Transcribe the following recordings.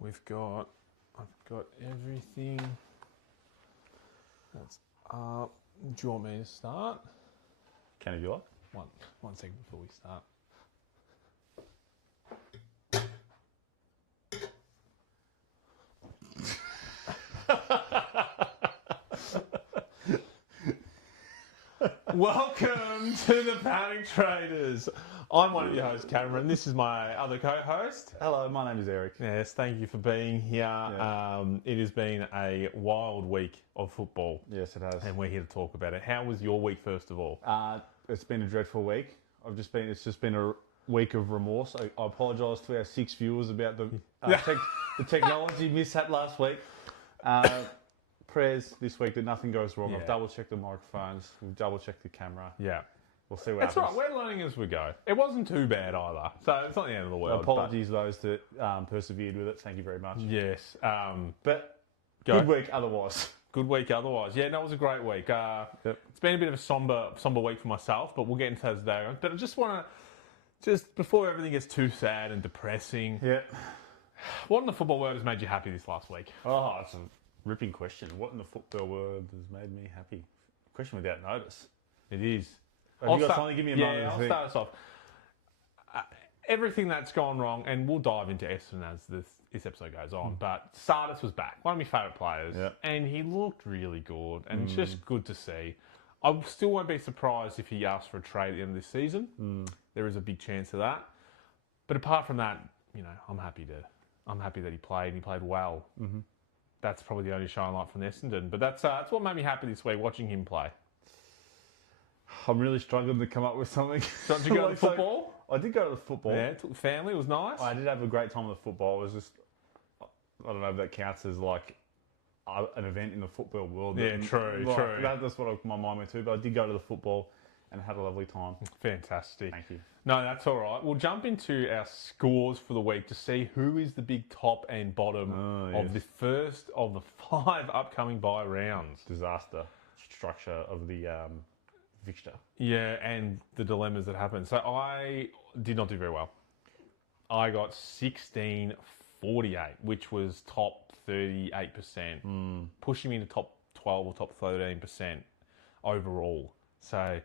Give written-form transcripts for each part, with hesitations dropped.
I've got everything that's up. Do you want me to start? Can if you like. One second before we start. Welcome to the Panic Traders. I'm one of your hosts, Cameron. This is my other co-host. Hello, my name is Eric. Yes, thank you for being here. Yeah. It has been a wild week of football. Yes, it has. And we're here to talk about it. How was your week, first of all? It's been a dreadful week. It's just been a week of remorse. I apologise to our 6 viewers about the technology mishap last week. Prayers this week that nothing goes wrong. Yeah. I've double-checked the microphones. We've double-checked the camera. Yeah. We'll see what That's happens. right, we're learning as we go. It wasn't too bad either. So it's not the end of the world. Apologies to those that persevered with it. Thank you very much. Yes. But Go. good week otherwise. Good week otherwise. Yeah, no, it was a great week. It's been a bit of a somber week for myself, but we'll get into that today. But I just want to, before everything gets too sad and depressing, Yeah. what in the football world has made you happy this last week? Oh, it's a ripping question. What in the football world has made me happy? Question without notice. It is. Have you got something? Give me a moment. Yeah, I'll start us off. Everything that's gone wrong, and we'll dive into Essendon as this episode goes on, but Sardis was back, one of my favourite players, and he looked really good, and it's just good to see. I still won't be surprised if he asks for a trade at the end of this season. There is a big chance of that. But apart from that, you know, I'm happy that he played, and he played well. That's probably the only shining light from Essendon. But that's what made me happy this week, watching him play. I'm really struggling to come up with something. So did you go to football? I did go to the football. Yeah, took the family. It was nice. I did have a great time with the football. It was just, I don't know if that counts as like an event in the football world. Yeah, true. That's what my mind went to. But I did go to the football and had a lovely time. Fantastic. Thank you. No, that's all right. We'll jump into our scores for the week to see who is the big top and bottom of the first of the 5 upcoming bye rounds. Disaster structure of the fixture. Yeah, and the dilemmas that happen. So I did not do very well. I got 1648, which was top 38%, pushing me into top 12 or top 13% overall. So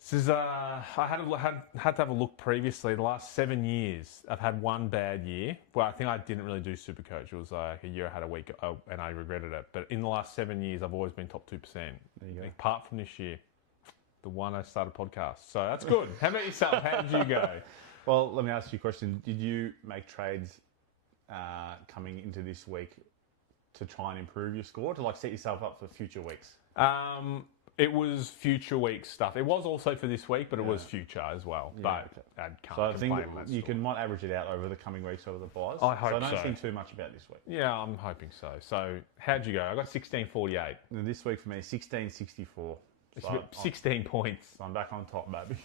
this is I had to have a look previously. The last 7 years, I've had one bad year. Well, I think I didn't really do SUPERCOACH. It was like a year I had a week, and I regretted it. But in the last 7 years, I've always been top 2%. There you go. Apart from this year, the one I started podcast. So that's good. How about yourself? How did you go? Well, let me ask you a question. Did you make trades coming into this week to try and improve your score, to like set yourself up for future weeks? It was future week stuff. It was also for this week, but it was future as well. Yeah, But I can't So I complain think on that you story. might average it out over the coming weeks over the buys. I hope so. I don't so. think too much about this week. Yeah, I'm hoping so. So how'd you go? I got 1648. And this week for me, 1664. It's So 16 points. I'm back on top, baby.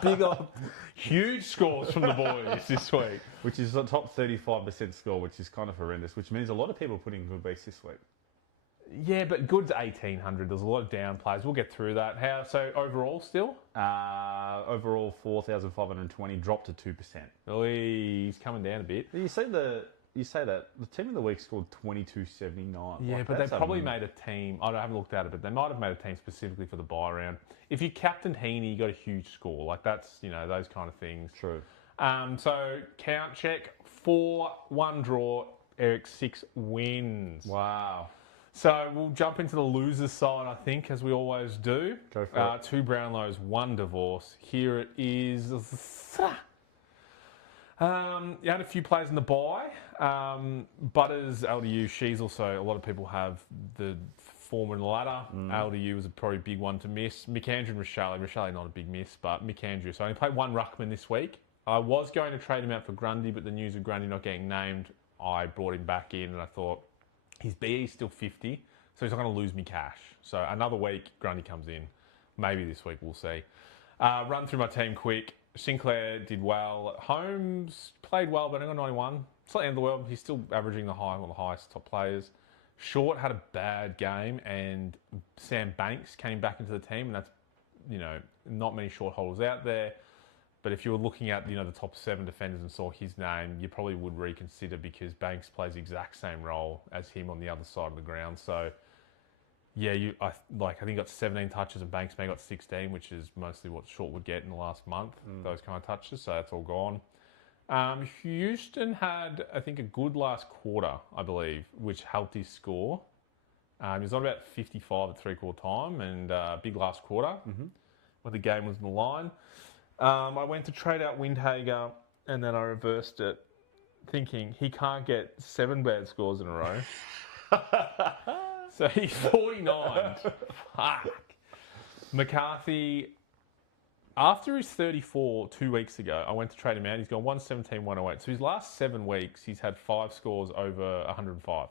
Big old, huge scores from the boys this week. Which is the top 35% score, which is kind of horrendous, which means a lot of people put in good weeks this week. Yeah, but good's 1800. There's a lot of down plays. We'll get through that. So overall still? Overall, 4,520 dropped to 2%. Oh, he's coming down a bit. You say that the team of the week scored 2279. Yeah, Like, but they that's probably made a team. I haven't looked at it, but they might have made a team specifically for the bye round. If you captained Heaney, you got a huge score. Like that's, those kind of things. True. So count check 4-1 draw. Eric 6 wins. Wow. So we'll jump into the losers side, I think, as we always do. Go for it. 2 Brownlows, 1 divorce. Here it is. You had a few players in the bye. Butters, LDU, she's also, a lot of people have the former and the latter. LDU was a probably big one to miss. McAndrew and Rochelle. Rochelle not a big miss, but McAndrew. So I only played 1 ruckman this week. I was going to trade him out for Grundy, but the news of Grundy not getting named, I brought him back in and I thought, his BE is still 50, so he's not going to lose me cash. So another week, Grundy comes in. Maybe this week, we'll see. Run through my team quick. Sinclair did well. Holmes played well, but only got 91. It's not the end of the world. He's still averaging one of the highest top players. Short had a bad game, and Sam Banks came back into the team, and that's, not many short holders out there. But if you were looking at the top 7 defenders and saw his name, you probably would reconsider because Banks plays the exact same role as him on the other side of the ground. So yeah, I think he got 17 touches and Banks may got 16, which is mostly what Short would get in the last month. Those kind of touches, so that's all gone. Houston had, I think, a good last quarter, I believe, which helped his score. He was on about 55 at 3/4 time and big last quarter when the game was on the line. I went to trade out Windhager and then I reversed it, thinking he can't get 7 bad scores in a row. So he's 49. Fuck. McCarthy, after his 34 2 weeks ago, I went to trade him out. He's gone 117, 108. So his last 7 weeks, he's had 5 scores over 105.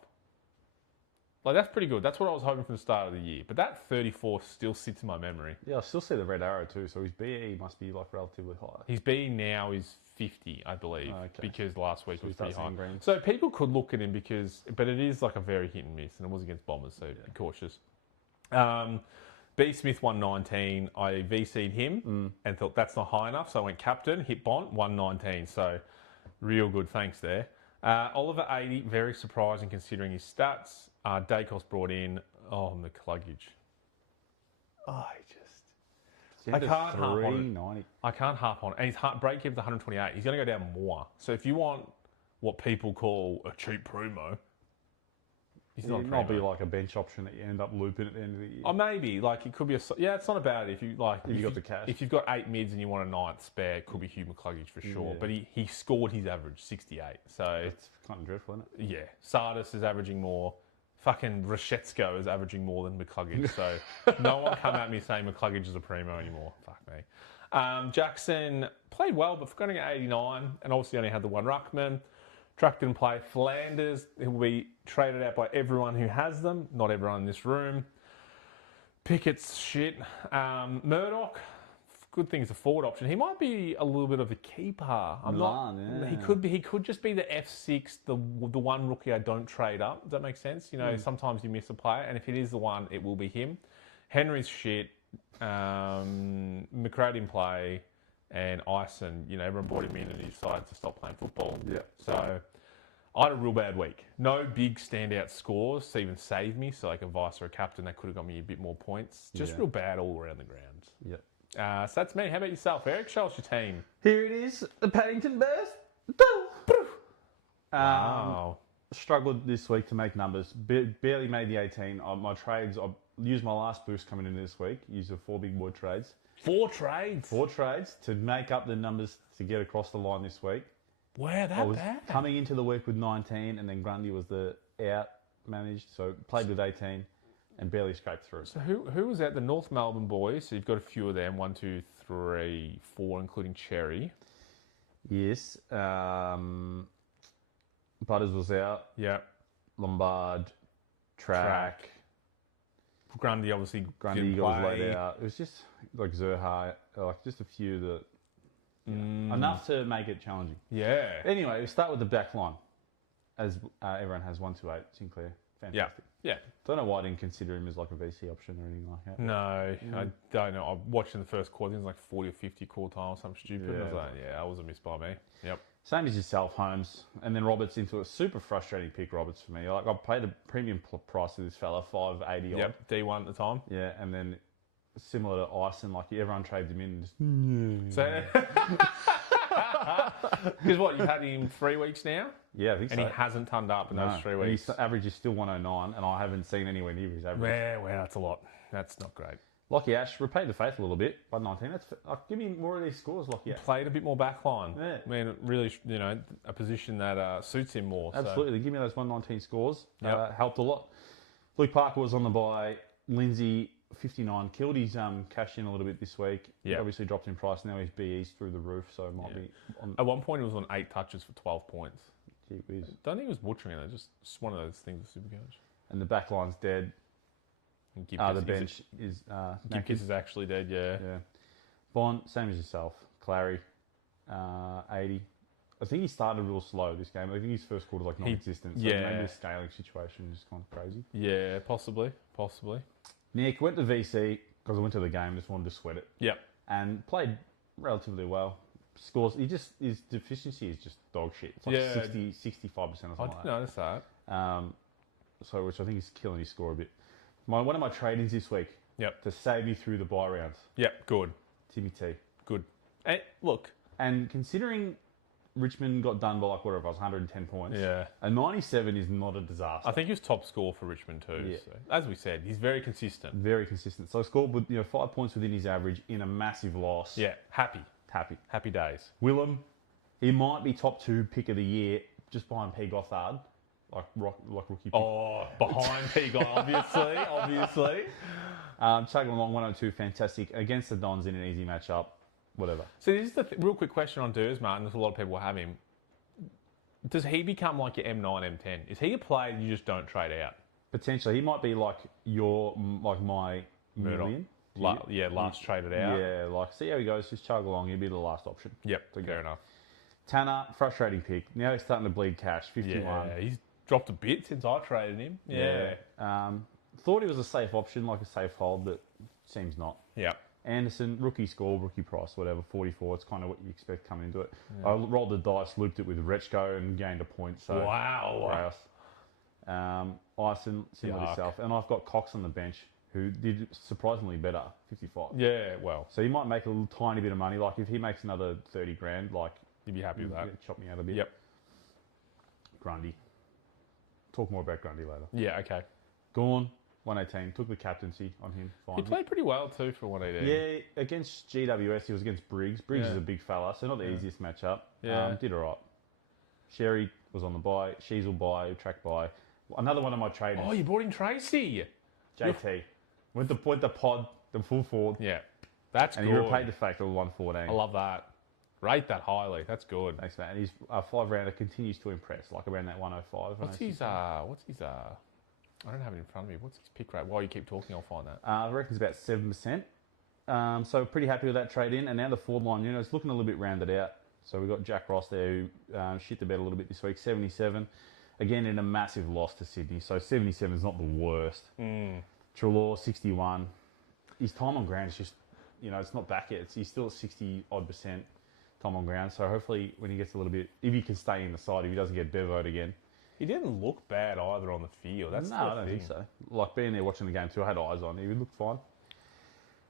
Like, that's pretty good. That's what I was hoping from the start of the year. But that 34 still sits in my memory. Yeah, I still see the red arrow too, so his BE must be like relatively high. His BE now is 50, I believe, because last week was pretty high. Green. So people could look at him but it is like a very hit and miss, and it was against Bombers, so be cautious. B. Smith 119, I VC'd him and thought that's not high enough, so I went captain, hit Bont 119, so real good, thanks there. Oliver 80, very surprising considering his stats. Dacos brought in, McCluggage. I can't harp on it. I can't harp on it. And his break even 128. He's going to go down more. So if you want what people call a cheap primo, he's not a primo. It might be like a bench option that you end up looping at the end of the year. Or maybe. Like, it could be it's not about it. If you got the cash. If you've got 8 mids and you want a 9th spare, it could be Hugh McCluggage for sure. Yeah. But he scored his average, 68. So it's kind of dreadful, isn't it? Yeah. Sardis is averaging more. Fucking Rashevsko is averaging more than McCluggage, so no one come at me saying McCluggage is a primo anymore. Fuck me. Jackson played well, but forgot to get 89, and obviously only had the 1 ruckman. Truck didn't play. Flanders, he will be traded out by everyone who has them, not everyone in this room. Pickett's shit. Murdoch, good thing he's a forward option. He might be a little bit of a keeper. He could just be the F6, the one rookie I don't trade up. Does that make sense? Sometimes you miss a player, and if it is the one, it will be him. Henry's shit. McRae didn't play, and Ison, everyone brought him in and he decided to stop playing football. Yeah. So I had a real bad week. No big standout scores to even save me. So like a vice or a captain, that could have got me a bit more points. Just real bad all around the ground. Yeah. So that's me. How about yourself, Eric? Show us your team. Here it is, the Paddington Bears. Wow. Struggled this week to make numbers. Barely made the 18. My trades, I used my last boost coming into this week. Used the 4 big boy trades. 4 trades? 4 trades to make up the numbers to get across the line this week. Wow, I was coming into the week with 19, and then Grundy was the out managed, so played with 18. And barely scraped through. So who was at the North Melbourne boys? So you've got a few of them. 1, 2, 3, 4, including Cherry. Yes. Butters was out. Yeah. Lombard. Track. Grundy obviously Grundy was laid out. It was just like Zerha, like just a few that enough to make it challenging. Yeah. Anyway, we start with the back line. As everyone has 1, 2, 8. Sinclair. Fantastic. Yeah. Don't know why I didn't consider him as like a VC option or anything like that. No, I don't know. I watched in the first quarter, it was like 40 or 50 quartile, something stupid. I was like, that was a miss by me. Yep. Same as yourself, Holmes. And then Roberts into a super frustrating pick, Roberts, for me. Like, I paid a premium price to this fella, 580 odd. Yep, D1 at the time. Yeah, and then similar to Ison, like everyone traded him in. Just, So, because what, you've had him 3 weeks now? Yeah, I think so. And he hasn't turned up in those 3 weeks. And his average is still 109, and I haven't seen anywhere near his average. Wow, that's a lot. That's not great. Lockie Ash repaid the faith a little bit, 119. Give me more of these scores, Lockie Ash. Played a bit more backline. Yeah. I mean, really, a position that suits him more. Absolutely. So. Give me those 119 scores. Yep. Helped a lot. Luke Parker was on the bye. Lindsay, 59. Killed his cash in a little bit this week. Yeah. Obviously dropped in price. Now his BE's through the roof, so it might be on. At one point, he was on 8 touches for 12 points. Gee whiz. Don't think he was butchering it. Just one of those things with Supercoach. And the back line's dead. The bench is... Gibkiss is actually dead, yeah. Bond, same as yourself. Clary, 80. I think he started real slow this game. I think his first quarter was like non-existent. So maybe the scaling situation is kind of crazy. Yeah, possibly. Nick went to VC because I went to the game, just wanted to sweat it. Yep. And played relatively well. scores. His deficiency is just dog shit. It's like 65% or something I like didn't that. notice that. So which I think is killing his score a bit. One of my trade-ins this week. Yep. To save me through the bye rounds. Yep. Good. TPT. Good. And look. And considering Richmond got done by like whatever, it was 110 points. Yeah. A 97 is not a disaster. I think he was top score for Richmond too. Yeah. So, as we said, he's very consistent. Very consistent. So I scored with 5 points within his average in a massive loss. Yeah. Happy days. Willem, he might be top 2 pick of the year just behind P. Gothard, like rookie pick. Oh, behind P. Gothard, obviously. Chugging along 102, fantastic. Against the Dons in an easy matchup, whatever. So this is the real quick question on Durs, Martin. There's a lot of people have him. Does he become like your M9, M10? Is he a player you just don't trade out? Potentially. He might be like my million. Last traded out. Yeah, see how he goes. Just chug along. He'll be the last option. Yep, fair enough. Tanner, frustrating pick. Now he's starting to bleed cash, 51. Yeah, he's dropped a bit since I traded him. Yeah. Thought he was a safe option, like a safe hold, but seems not. Yeah. Anderson, rookie score, rookie price, whatever, 44. It's kind of what you expect coming into it. Yeah. I rolled the dice, looped it with Rechko and gained a point. So wow. Ison, similar to himself. And I've got Cox on the bench, who did surprisingly better, 55. Yeah, well. So he might make a little tiny bit of money. Like if he makes another 30 grand, like you'd be happy with that. Chop me out a bit. Yep. Grundy. Talk more about Grundy later. Yeah, okay. Gorn, 118. Took the captaincy on him. Fine. He played pretty well too for 118. Yeah, against GWS, he was against Briggs. Briggs is a big fella, so not the easiest matchup. Yeah. Did all right. Sherry was on the bye. Sheasel bye, track bye. Another one of my traders. Oh, you brought in Tracy. JT. Went the pod, the full forward. Yeah. That's good. And he repaid the factor of 114. I love that. Rate that highly. That's good. Thanks, man. And his 5-rounder continues to impress, like around that 105. What's his I don't have it in front of me. What's his pick rate? While you keep talking, I'll find that. I reckon it's about 7%. So pretty happy with that trade in. And now the forward line, it's looking a little bit rounded out. So we've got Jack Ross there who shit the bed a little bit this week, 77. Again, in a massive loss to Sydney. So 77 is not the worst. Trelaw, 61. His time on ground is just, it's not back yet. He's still at 60-odd% time on ground. So hopefully when he gets a little bit, if he can stay in the side, if he doesn't get bevoed again. He didn't look bad either on the field. That's I don't think so. Like being there watching the game too, I had eyes on him. He looked fine.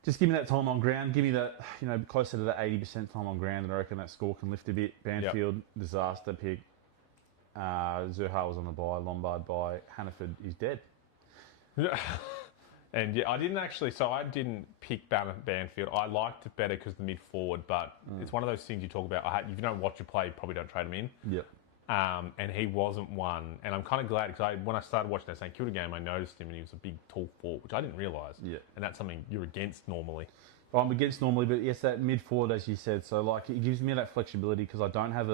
Just give me that time on ground. Give me that, closer to that 80% time on ground, and I reckon that score can lift a bit. Banfield, disaster pick. Zerha was on the bye. Lombard bye. Hannaford is dead. And I didn't pick Banfield. I liked it better because the mid forward, but it's one of those things you talk about. If you don't watch your play, you probably don't trade him in. Yep. And he wasn't one. And I'm kind of glad because when I started watching that St Kilda game, I noticed him and he was a big, tall forward, which I didn't realise. Yeah. And that's something you're against normally. I'm against normally, but yes, that mid forward, as you said. So it gives me that flexibility because I don't have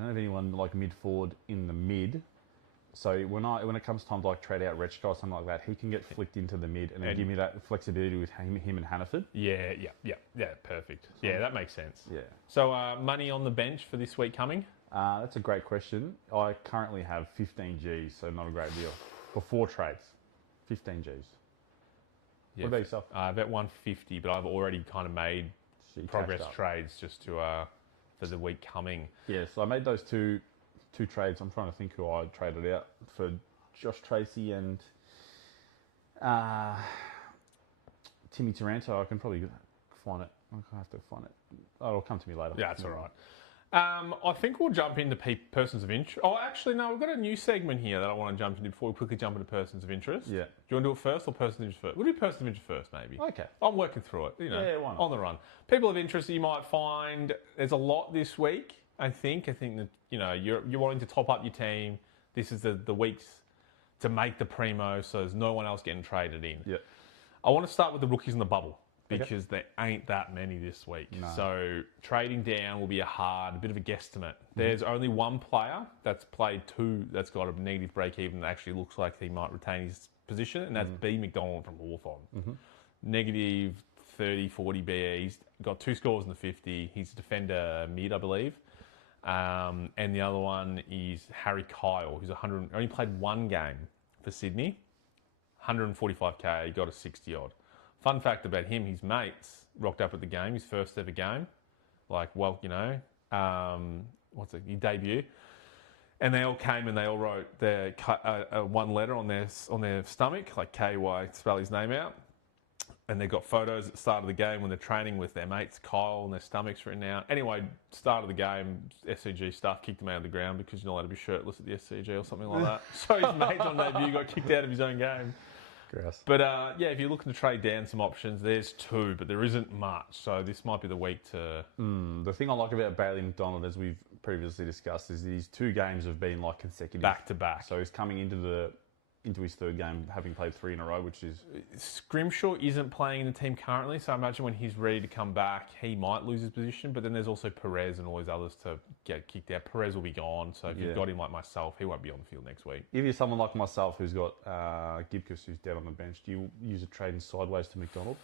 anyone like mid forward in the mid. So when it comes time to trade out Rechko or something like that, he can get flicked into the mid and then give me that flexibility with him and Hannaford. Yeah, perfect. Yeah, that makes sense. Yeah. So money on the bench for this week coming? That's a great question. I currently have 15 Gs, so not a great deal. For 4 trades, 15 Gs. Yeah, what about yourself? About 150, but I've already kind of made progress trades just to for the week coming. Yeah, so I made those two trades. I'm trying to think who I traded out for Josh Tracy and Timmy Taranto. I can probably find it. I have to find it. Oh, it'll come to me later. Yeah, that's all right. I think we'll jump into persons of interest. Oh, actually, no, we've got a new segment here that I want to jump into before we quickly jump into persons of interest. Yeah. Do you want to do it first or persons of interest first? We'll do persons of interest first, maybe. Okay. I'm working through it, Yeah, why not? On the run. People of interest that you might find, there's a lot this week, I think that, you're wanting to top up your team. This is the weeks to make the primo, so there's no one else getting traded in. Yeah. I want to start with the rookies in the bubble. Because there ain't that many this week. No. So trading down will be a bit of a guesstimate. There's only one player that's played 2 that's got a negative break-even that actually looks like he might retain his position, and that's B. McDonald from Hawthorn. Negative 30, 40 BE. He's got 2 scores in the 50. He's a defender mid, I believe. And the other one is Harry Kyle, who's only played 1 game for Sydney. 145k, got a 60-odd. Fun fact about him, his mates rocked up at the game, his first ever game. like, well, your debut. And they all came and they all wrote their one letter on their stomach, like KY, spell his name out. And they got photos at the start of the game when they're training with their mates, Kyle, and their stomachs written out. Anyway, start of the game, SCG staff kicked him out of the ground because you're not allowed to be shirtless at the SCG or something like that. So his mate on debut got kicked out of his own game. Gross. But if you're looking to trade down some options, there's two, but there isn't much. So this might be the week to... The thing I like about Bailey McDonald, as we've previously discussed, is these 2 games have been like consecutive. Back to back. So he's coming into his 3rd game, having played 3 in a row, which is... Scrimshaw isn't playing in the team currently, so I imagine when he's ready to come back, he might lose his position, but then there's also Perez and all these others to get kicked out. Perez will be gone, so if you've got him like myself, he won't be on the field next week. If you're someone like myself who's got Gibcus who's dead on the bench, do you use a trade in sideways to McDonald?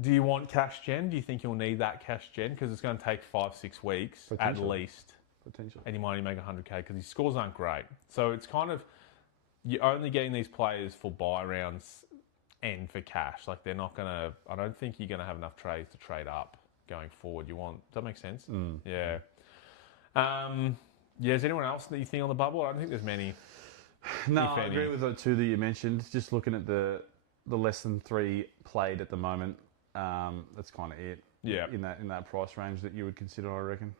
Do you want cash gen? Do you think you'll need that cash gen? Because it's going to take 5-6 weeks at least. Potentially. And you might only make 100k because his scores aren't great. So it's kind of... You're only getting these players for buy rounds and for cash. Like, they're not going to... I don't think you're going to have enough trades to trade up going forward. Does that make sense? Yeah. Is anyone else that you think on the bubble? I don't think there's many. No, I agree with the 2 that you mentioned. Just looking at the less than 3 played at the moment, that's kind of it. Yeah. In that price range that you would consider, I reckon.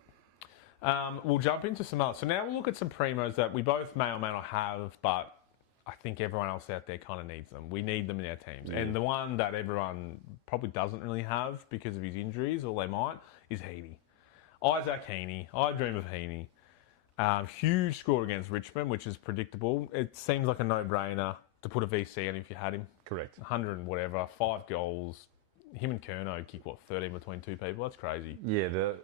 We'll jump into some others. So now we'll look at some primos that we both may or may not have, but I think everyone else out there kind of needs them. We need them in our teams. Yeah. And the one that everyone probably doesn't really have because of his injuries, or they might, is Heaney. Isaac Heaney. I dream of Heaney. Huge score against Richmond, which is predictable. It seems like a no-brainer to put a VC in if you had him. Correct. 100 and whatever, 5 goals. Him and Curnow kick, 13 between 2 people? That's crazy. Yeah, the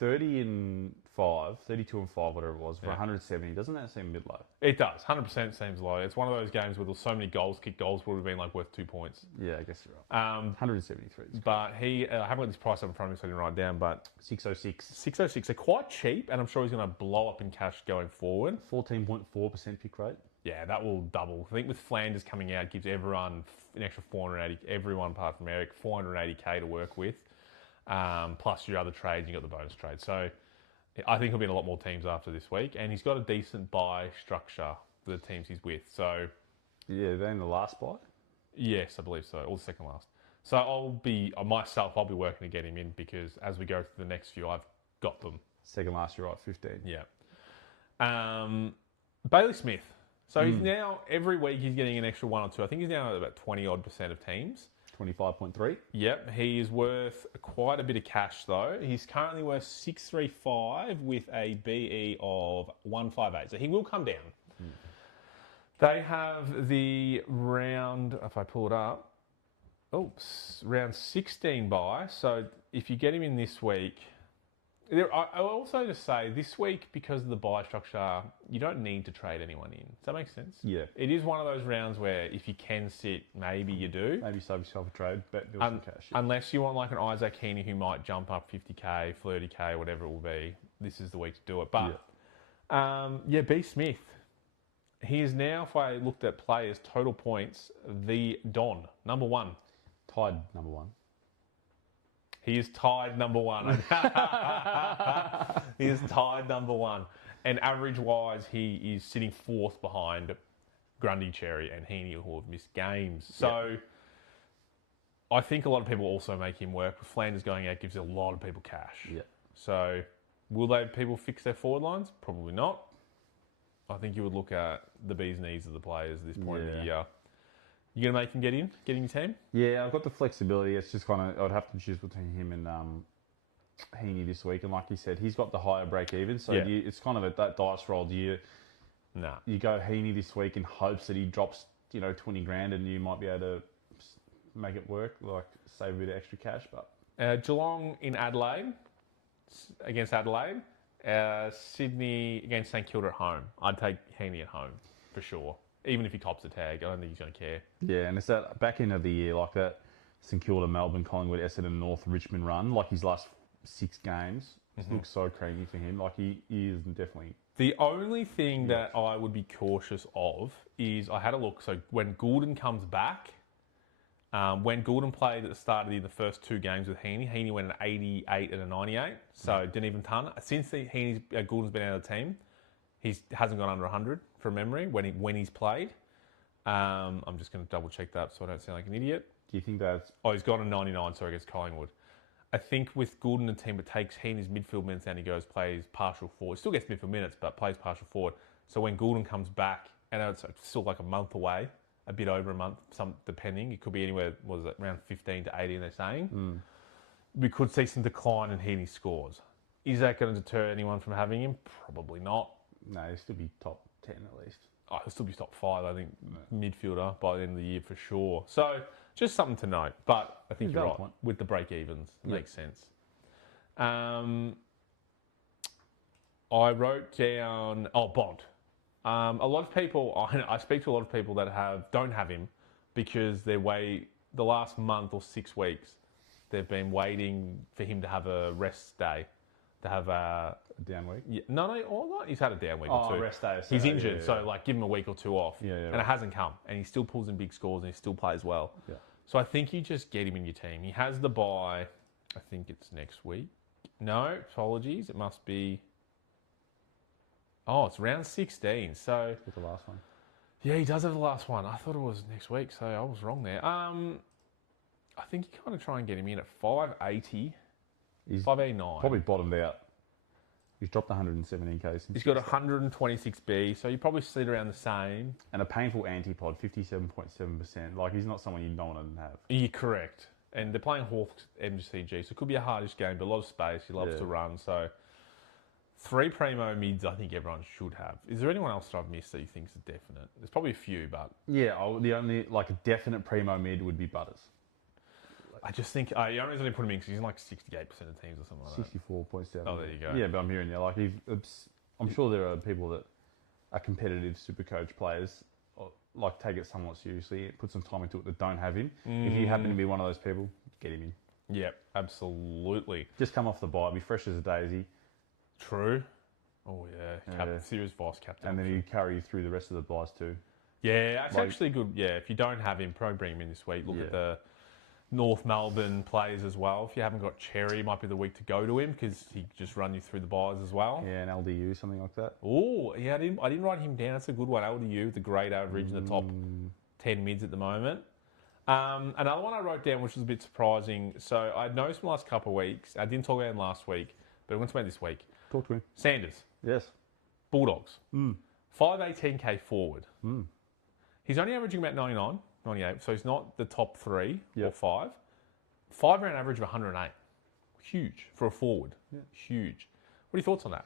32 and 5, whatever it was, for 170, doesn't that seem mid-low? It does. 100% seems low. It's one of those games where there's so many goals, kicked goals would have been like worth 2 points. Yeah, I guess you're right. 173. But he, I haven't got this price up in front of me, so I didn't write it down, but... 606. 606. They're quite cheap, and I'm sure he's going to blow up in cash going forward. 14.4% pick rate. Yeah, that will double. I think with Flanders coming out, gives everyone an extra 480, everyone apart from Eric, 480k to work with. Plus your other trades, you got the bonus trade. So I think he'll be in a lot more teams after this week, and he's got a decent buy structure for the teams he's with. So yeah, they're in the last buy. Yes, I believe so, or the second last. So I'll be working to get him in because as we go through the next few, I've got them. Second last, you're right, 15. Yeah. Bailey Smith. So he's now every week he's getting an extra 1 or 2. I think he's now at about 20% of teams. 25.3. Yep, he is worth quite a bit of cash though. He's currently worth 635 with a BE of 158. So he will come down. They have the round, if I pull it up, round 16 buy. So if you get him in this week, I also just say this week, because of the buy structure, you don't need to trade anyone in. Does that make sense? Yeah. It is one of those rounds where if you can sit, maybe you do. Maybe save yourself a trade, bet build some cash. Yeah. Unless you want like an Isaac Heaney who might jump up 50k, 30k, whatever it will be. This is the week to do it. But B. Smith. He is now, if I looked at players' total points, the Don, number 1. Tied number 1. He is tied number 1. He is tied number 1. And average-wise, he is sitting 4th behind Grundy, Cherry and Heaney, who have missed games. So I think a lot of people also make him work. With Flanders going out gives a lot of people cash. Yeah. So will people fix their forward lines? Probably not. I think you would look at the bee's knees of the players at this point of the year. You going to make him get in your team? Yeah, I've got the flexibility. It's just kind of, I'd have to choose between him and Heaney this week. And like you said, he's got the higher break even. So it's kind of that dice roll. You go Heaney this week in hopes that he drops, 20 grand and you might be able to make it work, like save a bit of extra cash. But Geelong in Adelaide, against Adelaide. Sydney against St Kilda at home. I'd take Heaney at home for sure. Even if he cops a tag, I don't think he's going to care. Yeah, and it's that back end of the year, like that St Kilda, Melbourne, Collingwood, Essendon, North, Richmond run, like his last 6 games, looks so creamy for him. Like he is definitely... The only thing that I would be cautious of is, I had a look, so when Goulden comes back, When Goulden played at the start of the first 2 games with Heaney went an 88 and a 98, so didn't even ton. Since Goulden's been out of the team, he hasn't gone under 100 from memory when he's played. I'm just going to double check that so I don't sound like an idiot. Do you think that's... Oh, he's got a 99, sorry, against Collingwood. I think with Goulden and team, it takes Heaney's midfield minutes and he plays partial forward. Still gets midfield minutes, but plays partial forward. So when Goulden comes back, and it's still like a month away, a bit over a month, depending. It could be anywhere, around 15 to 18, they're saying. We could see some decline in Heaney's scores. Is that going to deter anyone from having him? Probably not. No, he'll still be top 10 at least. Oh, he'll still be top 5, I think, midfielder by the end of the year for sure. So, just something to note. But I think you're right. Point. With the break-evens, it makes sense. I wrote down... Oh, Bond. A lot of people... I speak to a lot of people that don't have him because the last month or 6 weeks, they've been waiting for him to have a rest day. To have a down week? Yeah, no, he's had a down week or 2. Rest day. He's injured, so give him a week or 2 off. And it hasn't come. And he still pulls in big scores and he still plays well. Yeah. So I think you just get him in your team. He has the bye, I think it's next week. No, apologies. It must be... Oh, it's round 16. So... With the last one. Yeah, he does have the last one. I thought it was next week, so I was wrong there. I think you kind of try and get him in at 580. He's 589. Probably bottomed out. He's dropped 117k. He's got 126B, so you probably sit around the same. And a painful antipod, 57.7%. He's not someone you don't want to have. You're correct. And they're playing Hawks MCG, so it could be a hardish game, but a lot of space. He loves to run, so 3 primo mids I think everyone should have. Is there anyone else that I've missed that you think is a definite? There's probably a few, but... Yeah, the only a definite primo mid would be Butters. I just think, the only reason I put him in because he's in 68% of teams or something like that. 64.7. Oh, there you go. Yeah, but I'm hearing you. I'm sure there are people that are competitive SuperCoach players, take it somewhat seriously, put some time into it that don't have him. If you happen to be one of those people, get him in. Yep, absolutely. Just come off the bye, be fresh as a daisy. True. Oh, yeah. Serious vice captain. And then he'll carry you through the rest of the buys too. Yeah, that's actually good. Yeah, if you don't have him, probably bring him in this week. Look at the North Melbourne players as well. If you haven't got Cherry, it might be the week to go to him because he just run you through the buys as well. Yeah, an LDU, something like that. Oh, yeah, I didn't write him down. That's a good one. LDU, the great average in the top 10 mids at the moment. Another one I wrote down, which was a bit surprising. So I noticed in the last couple of weeks, I didn't talk about him last week, but I'm going to talk about this week. Talk to him. Sanders. Yes. Bulldogs. 518k forward. He's only averaging about 98, so he's not the top 3 or 5. 5-round average of 108. Huge for a forward. Yeah. Huge. What are your thoughts on that?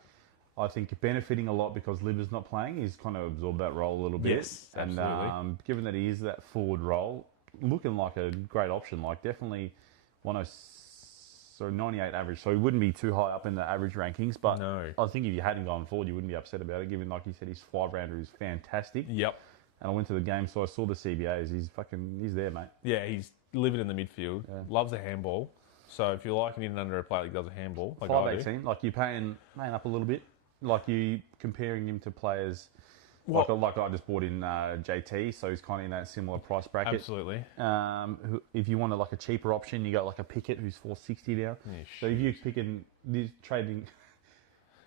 I think benefiting a lot because Libba's not playing. He's kind of absorbed that role a little bit. Yes, absolutely. And given that he is that forward role, looking like a great option. Definitely 98 average. So he wouldn't be too high up in the average rankings. But no. I think if you hadn't gone forward, you wouldn't be upset about it. Given, like you said, his 5-rounder is fantastic. Yep. And I went to the game, so I saw the CBAs. He's there, mate. Yeah, he's living in the midfield. Yeah. Loves a handball. So if you're liking in and under a player that does a handball, 518, you're paying up a little bit. You comparing him to players. Like I just bought in JT, so he's kind of in that similar price bracket. Absolutely. If you want a cheaper option, you got a Pickett who's 460 now. Yeah, so if you're picking trading,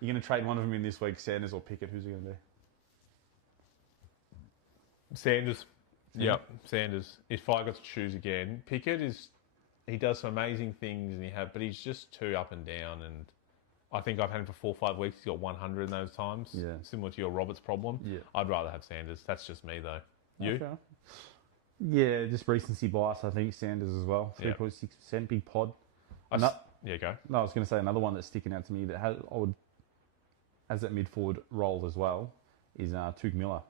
you're going to trade one of them in this week, Sanders or Pickett. Who's it going to be? Sanders. Yep, Sanders. If I got to choose again, Pickett he does some amazing things, but he's just too up and down. And I think I've had him for 4 or 5 weeks. He's got 100 in those times. Yeah. Similar to your Roberts problem. Yeah. I'd rather have Sanders. That's just me though. You? Okay. Yeah, just recency bias. I think Sanders as well. 3.6%, big pod. Go. No, I was going to say another one that's sticking out to me that has that mid forward role as well is Tuke Miller.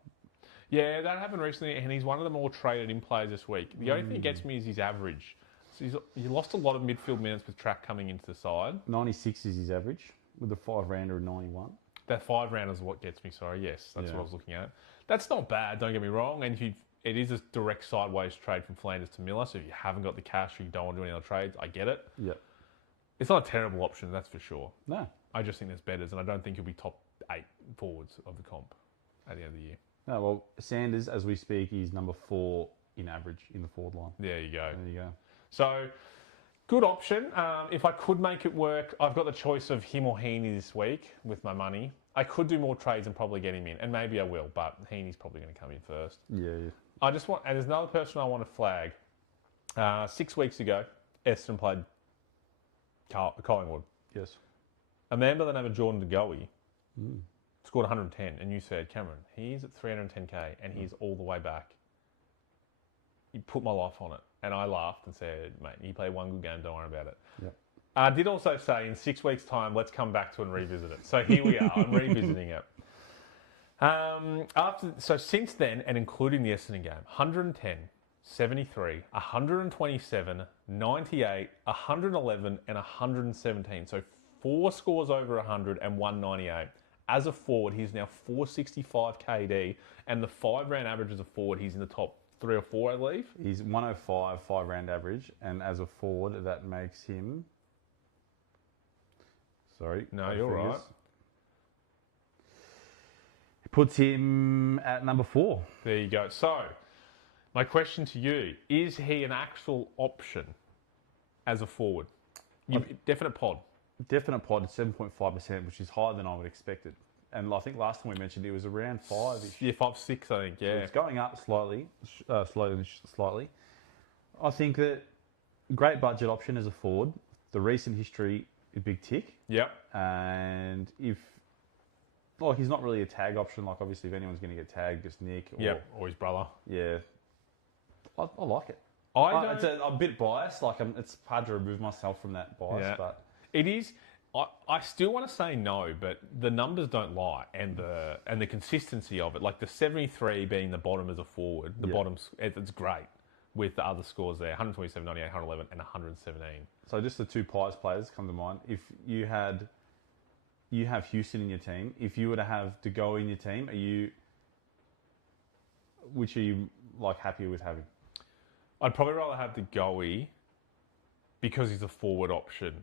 Yeah, that happened recently, and he's one of the more traded in players this week. The only thing that gets me is his average. So he lost a lot of midfield minutes with Track coming into the side. 96 is his average, with a 5-rounder of 91. That 5-rounder is what gets me, sorry. Yes, that's what I was looking at. That's not bad, don't get me wrong. And it is a direct sideways trade from Flanders to Miller, so if you haven't got the cash or you don't want to do any other trades, I get it. Yeah. It's not a terrible option, that's for sure. No. I just think there's betters, and I don't think he'll be top 8 forwards of the comp at the end of the year. No, well, Sanders, as we speak, is number 4 in average in the forward line. There you go. There you go. So, good option. If I could make it work, I've got the choice of him or Heaney this week with my money. I could do more trades and probably get him in, and maybe I will, but Heaney's probably going to come in first. Yeah. I just want, and there's another person I want to flag. 6 weeks ago, Essendon played Collingwood. Yes. A man by the name of Jordan De Goey scored 110, and you said, Cameron, he's at 310k, and he's all the way back. You put my life on it. And I laughed and said, mate, you play one good game, don't worry about it. Yep. I did also say in 6 weeks' time, let's come back to and revisit it. So here we are, I'm revisiting it. So since then, and including the Essendon game, 110, 73, 127, 98, 111, and 117. So 4 scores over 100 and 198. As a forward, he's now 465 KD, and the 5-round average as a forward, he's in the top 3 or 4, I believe. He's 105 5-round average, and as a forward, that makes him. Sorry. No, you're right. It puts him at number 4. There you go. So, my question to you, is he an actual option as a forward? Definite pod. Definite pod at 7.5%, which is higher than I would expect it. And I think last time we mentioned it was around 5-ish. Yeah, 5, 6, I think, yeah. So it's going up slightly. I think that great budget option as a forward. The recent history, a big tick. Yep. And if, he's not really a tag option. Like, obviously, if anyone's going to get tagged, it's Nick. Or his brother. Yeah. I like it. I'm a bit biased. It's hard to remove myself from that bias, but it is. I still want to say no, but the numbers don't lie, and the consistency of it, like the 73 being the bottom as a forward, it's great with the other scores there, 127, 98, 111, and 117. So just the 2 Pies players come to mind. If you have Houston in your team, if you were to have De Goey in your team, which are you happier with having? I'd probably rather have De Goey because he's a forward option.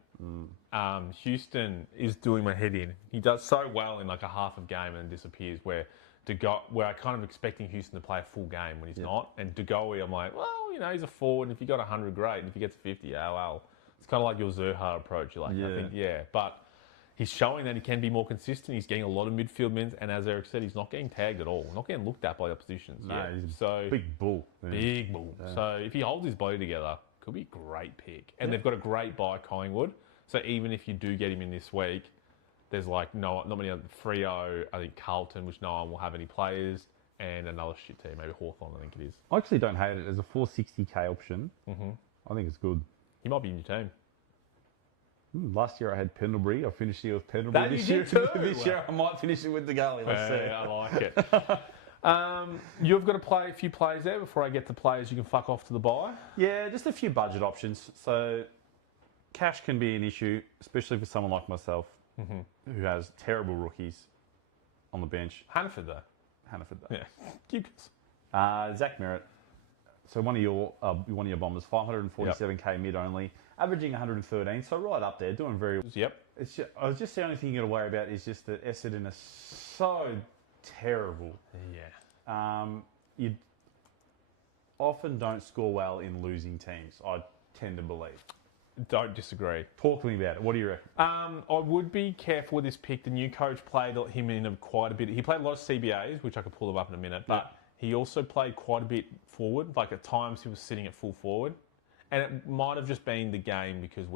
Houston is doing my head in. He does so well in a half of game and disappears, where I kind of expecting Houston to play a full game when he's not. And De Goey, I'm like, well, he's a forward, and if you got 100, great. And if he gets 50, oh well. It's kind of like your Zerha approach. You're like, but he's showing that he can be more consistent. He's getting a lot of midfield minutes, and as Eric said, he's not getting tagged at all. Not getting looked at by oppositions. No, he's a big bull. Big bull. Yeah. So if he holds his body together, could be a great pick. And they've got a great buy, Collingwood. So even if you do get him in this week, there's not many other. Freo, I think Carlton, which no one will have any players, and another shit team, maybe Hawthorn, I think it is. I actually don't hate it as a 460k option. I think it's good. He might be in your team. Last year I had Pendlebury. I finished it with Pendlebury. This year I might finish it with the Gully. Let's see. I like it. You've got to play a few players there before I get to players you can fuck off to the buy. Yeah, just a few budget options. So cash can be an issue, especially for someone like myself who has terrible rookies on the bench. Hannaford though. Yeah. Cukers. Zach Merritt. So one of your Bombers, 547k mid only, averaging 113. So right up there, doing very well. Yep. The only thing you got to worry about is just that Essendon are so terrible. Yeah. You often don't score well in losing teams, I tend to believe. Don't disagree. Talk to me about it. What do you reckon? I would be careful with this pick. The new coach played him in quite a bit. He played a lot of CBAs, which I could pull them up in a minute, but he also played quite a bit forward. At times he was sitting at full forward. And it might have just been the game because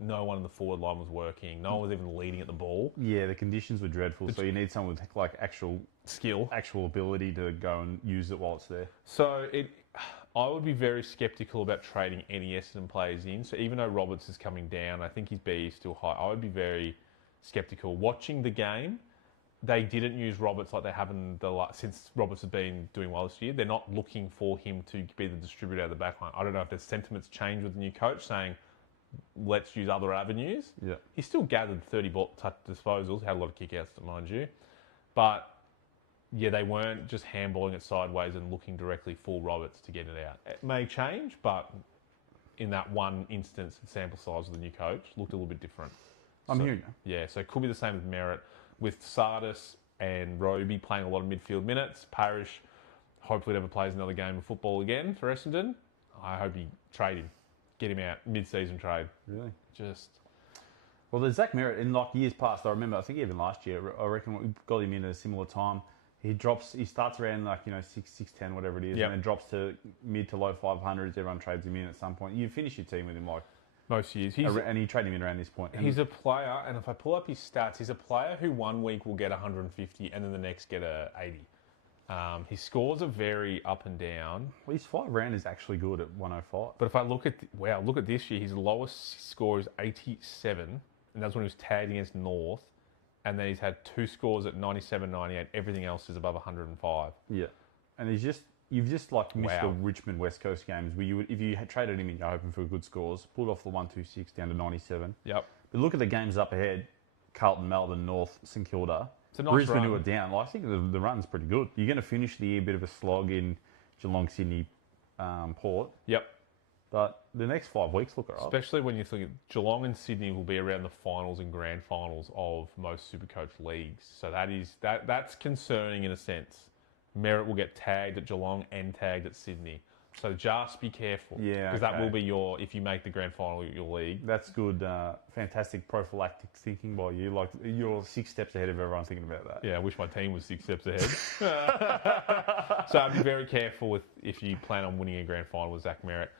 no one in the forward line was working. No one was even leading at the ball. Yeah, the conditions were dreadful. So you need someone with actual skill, actual ability to go and use it while it's there. So I would be very sceptical about trading any Essendon players in. So even though Roberts is coming down, I think his B is still high. I would be very sceptical. Watching the game, they didn't use Roberts like they have since Roberts has been doing well this year. They're not looking for him to be the distributor of the backline. I don't know if there's sentiments changed with the new coach saying, let's use other avenues. Yeah. He still gathered 30 ball touch disposals, had a lot of kickouts, mind you. But yeah, they weren't just handballing it sideways and looking directly for Roberts to get it out. It may change, but in that one instance, the sample size of the new coach looked a little bit different. I'm hearing you. Yeah, so it could be the same with Merritt. With Sardis and Roby playing a lot of midfield minutes, Parrish, hopefully never plays another game of football again for Essendon. I hope you trade him. Get him out. Mid-season trade. Really? Well, there's Zach Merritt in like years past. I remember, I think even last year, I reckon we got him in at a similar time. He starts around like, 6'10", whatever it is, and then drops to mid to low 500s. Everyone trades him in at some point. You finish your team with him like most years. And you trade him in around this point. He's a player, and if I pull up his stats, he's a player who one week will get 150 and then the next get a 80. His scores are very up and down. Well, his 5 round is actually good at 105. But if I look at this year, his lowest score is 87, and that's when he was tagged against North. And then he's had 2 scores at 97, 98. Everything else is above 105. Yeah, and you've just like missed the Richmond West Coast games where if you had traded him in, you're hoping for good scores, pulled off the 126 down to 97. Yep. But look at the games up ahead: Carlton, Melbourne, North, St Kilda, it's a nice Brisbane, run. who are down. Well, I think the run's pretty good. You're going to finish the year a bit of a slog in Geelong, Sydney, Port. Yep. But the next 5 weeks look alright. Especially when you think Geelong and Sydney will be around the finals and grand finals of most Supercoach leagues. So that's concerning in a sense. Merritt will get tagged at Geelong and tagged at Sydney. So just be careful. Yeah, because that will be if you make the grand final of your league. That's good. Fantastic prophylactic thinking by you. Like, you're 6 steps ahead of everyone thinking about that. Yeah, I wish my team was 6 steps ahead. So I'd be very careful if you plan on winning a grand final with Zach Merritt.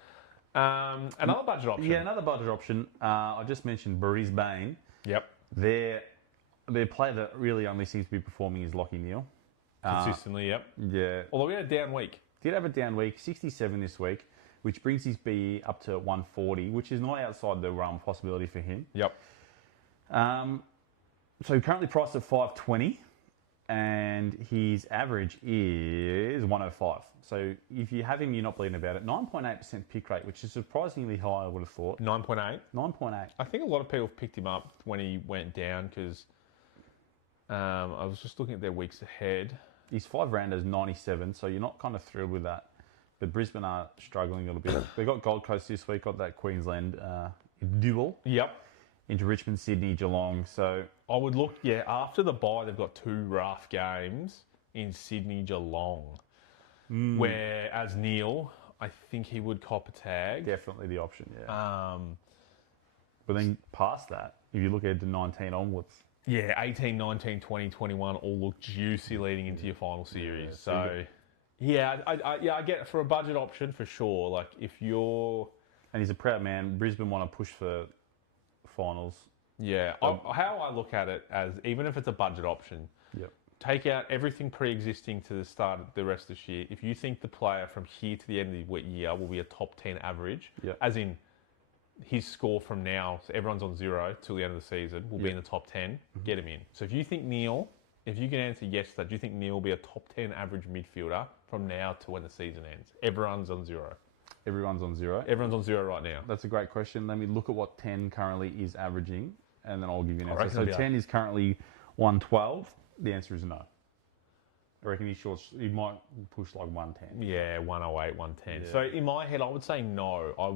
Another budget option. Yeah, another budget option. I just mentioned Brisbane. Yep. Their player that really only seems to be performing is Lachie Neale. Consistently, yep. Yeah. Although we had a down week. Did have a down week, 67 this week, which brings his BE up to 140, which is not outside the realm of possibility for him. Yep. So currently priced at 520, and his average is 105. So if you have him, you're not bleeding about it. 9.8% pick rate, which is surprisingly high, I would have thought. 9.8? 9.8. I think a lot of people picked him up when he went down because I was just looking at their weeks ahead. His 5 round is 97, so you're not kind of thrilled with that. But Brisbane are struggling a little bit. They got Gold Coast this week, got that Queensland duel. Yep. Into Richmond, Sydney, Geelong. So I would look, after the bye, they've got 2 rough games in Sydney, Geelong. Whereas Neale, I think he would cop a tag. Definitely the option, yeah. But then past that, if you look ahead to 19 onwards. Yeah, 18, 19, 20, 21 all look juicy leading into your final series. I get for a budget option for sure. Like if you're... And he's a proud man. Brisbane want to push for finals. Yeah. How I look at it as, even if it's a budget option, take out everything pre-existing to the start of the rest of this year. If you think the player from here to the end of the year will be a top 10 average, as in his score from now, so everyone's on 0 till the end of the season, will be in the top 10, get him in. So if you think Neale, if you can answer yes to that, do you think Neale will be a top 10 average midfielder from now to when the season ends? Everyone's on 0. Everyone's on 0? Everyone's on 0 right now. That's a great question. Let me look at what 10 currently is averaging, and then I'll give you an answer. So 10 is currently 112. The answer is no. I reckon he might push like 110. Yeah, 108, 110. Yeah. So in my head, I would say no. I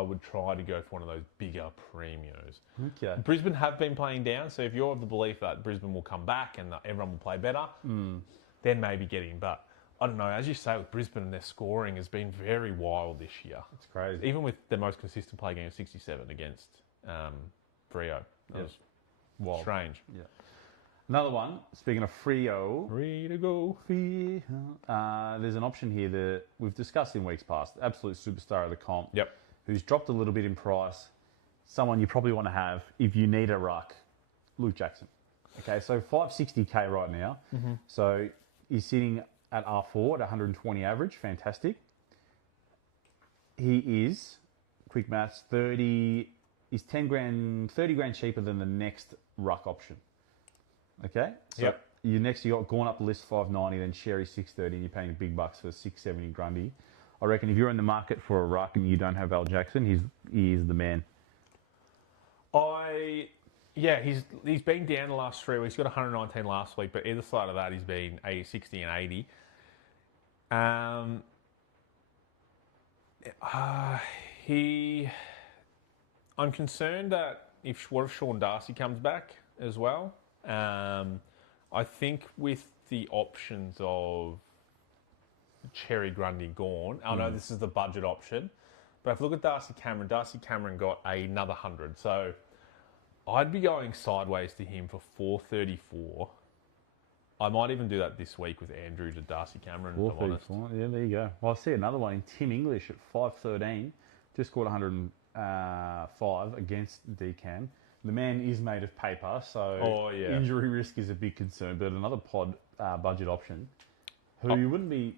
would try to go for one of those bigger premios. Okay. Brisbane have been playing down, so if you're of the belief that Brisbane will come back and that everyone will play better, then maybe get in. But I don't know. As you say, with Brisbane, their scoring has been very wild this year. It's crazy. Even with the most consistent play game of 67 against Freo. That was wild. Strange. Yeah. Another one, speaking of Freo. Free to go. There's an option here that we've discussed in weeks past. Absolute superstar of the comp. Yep. Who's dropped a little bit in price. Someone you probably want to have if you need a ruck. Luke Jackson. Okay, so 560k right now. So he's sitting at R4 at 120 average. Fantastic. He is, quick maths, 30 grand cheaper than the next ruck option. Okay? So you got Gorn up the list 590, then Sherry 630, and you're paying big bucks for 670 Grundy. I reckon if you're in the market for a ruck and you don't have Al Jackson, he is the man. He's been down the last 3 weeks. He got 119 last week, but either side of that he's been 60 and 80. I'm concerned that what if Sean Darcy comes back as well? I think with the options of Cherry, Grundy, Gawn. I know this is the budget option, but if I look at Darcy Cameron got another 100. So I'd be going sideways to him for 434. I might even do that this week with Andrew to Darcy Cameron, if I'm honest. Yeah, there you go. Well, I see another one in Tim English at 513. Just scored 105 against Decam. The man is made of paper, so injury risk is a big concern. But another pod budget option, who you wouldn't be.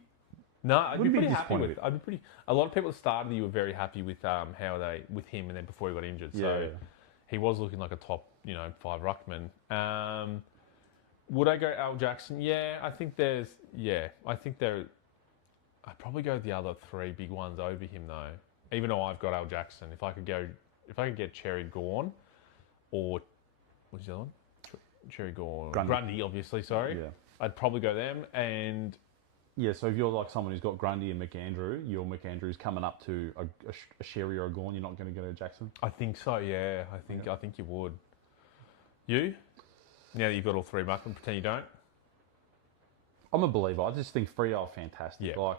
No, I'd be pretty happy with. A lot of people at the start of the year were very happy with with him, and then before he got injured, so he was looking like a top 5 ruckman. Would I go Al Jackson? Yeah, I think there. I'd probably go the other 3 big ones over him though. Even though I've got Al Jackson, if I could get Cherry Gawn, or what's the other one? Cherry Gawn, Grundy, obviously. Sorry, I'd probably go them. And yeah, so if you're like someone who's got Grundy and McAndrew, your McAndrew's coming up to a Sherry or a Gawn, you're not going to go to Jackson? I think so. Yeah, I think you would. You? Now that you've got all 3 ruckmen, pretend you don't. I'm a believer. I just think Freo are fantastic. Yeah,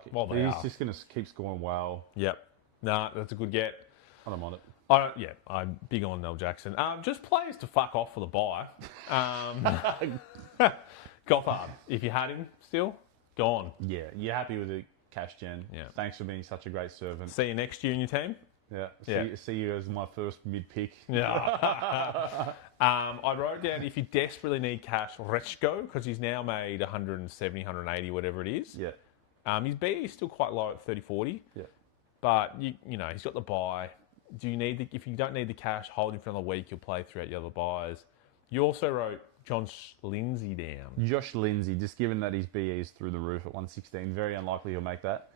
he's just going to keep scoring well. Yep. Nah, that's a good get. I don't mind it. I'm big on Nell Jackson. Just players to fuck off for the buy. Gothard, if you had him still, gone. Yeah, you're happy with the cash gen. Yeah. Thanks for being such a great servant. See you next year in your team. Yeah. See you as my first mid pick. Yeah. I wrote down if you desperately need cash, Rechko, because he's now made 170, 180, whatever it is. Yeah. His B is still quite low at 30-40. Yeah. But he's got the buy. If you don't need the cash, hold him for another week. You'll play throughout the other buys. You also wrote Josh Lindsay down. Josh Lindsay, just given that his BE is through the roof at 116, very unlikely he'll make that.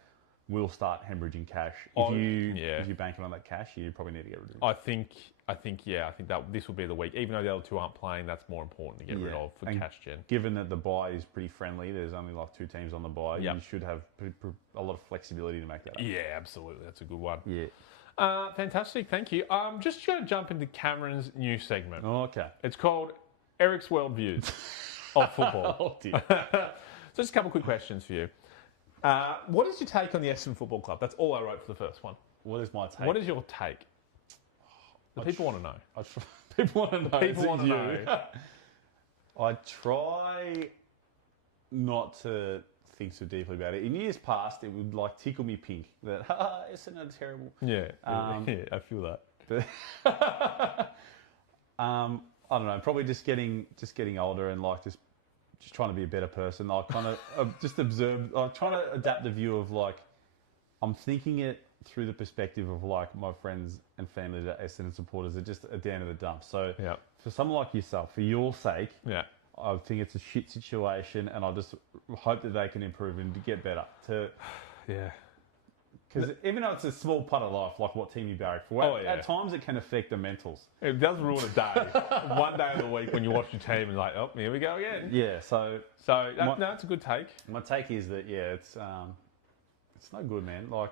We'll start hemorrhaging cash. If you're banking on that cash, you probably need to get rid of it. I think that this will be the week. Even though the other 2 aren't playing, that's more important to get rid of for cash gen. Given that the buy is pretty friendly, there's only like 2 teams on the buy. You should have a lot of flexibility to make that up. Yeah, absolutely. That's a good one. Yeah. Fantastic. Thank you. Just going to jump into Cameron's new segment. Oh, okay. It's called Eric's Worldviews of Football. Oh, dear. So just a couple of quick questions for you. What is your take on the Essendon Football Club? That's all I wrote for the first one. What is my take? What is your take? The people want to know. People want to know. People want to know. I try not to think so deeply about it. In years past, it would like tickle me pink that Essendon are terrible. Yeah, I feel that. But I don't know. Probably just getting older and like just trying to be a better person. I kind of just observe. I'm trying to adapt the view of like I'm thinking it through the perspective of like my friends and family that Essendon supporters are just down in the dumps. So for someone like yourself, for your sake, I think it's a shit situation, and I just hope that they can improve and to get better. Because even though it's a small part of life, like what team you barrack for, at times it can affect the mentals. It does ruin a day. One day of the week when you watch your team and like, oh, here we go again. Yeah, so that's a good take. My take is that it's no good, man. Like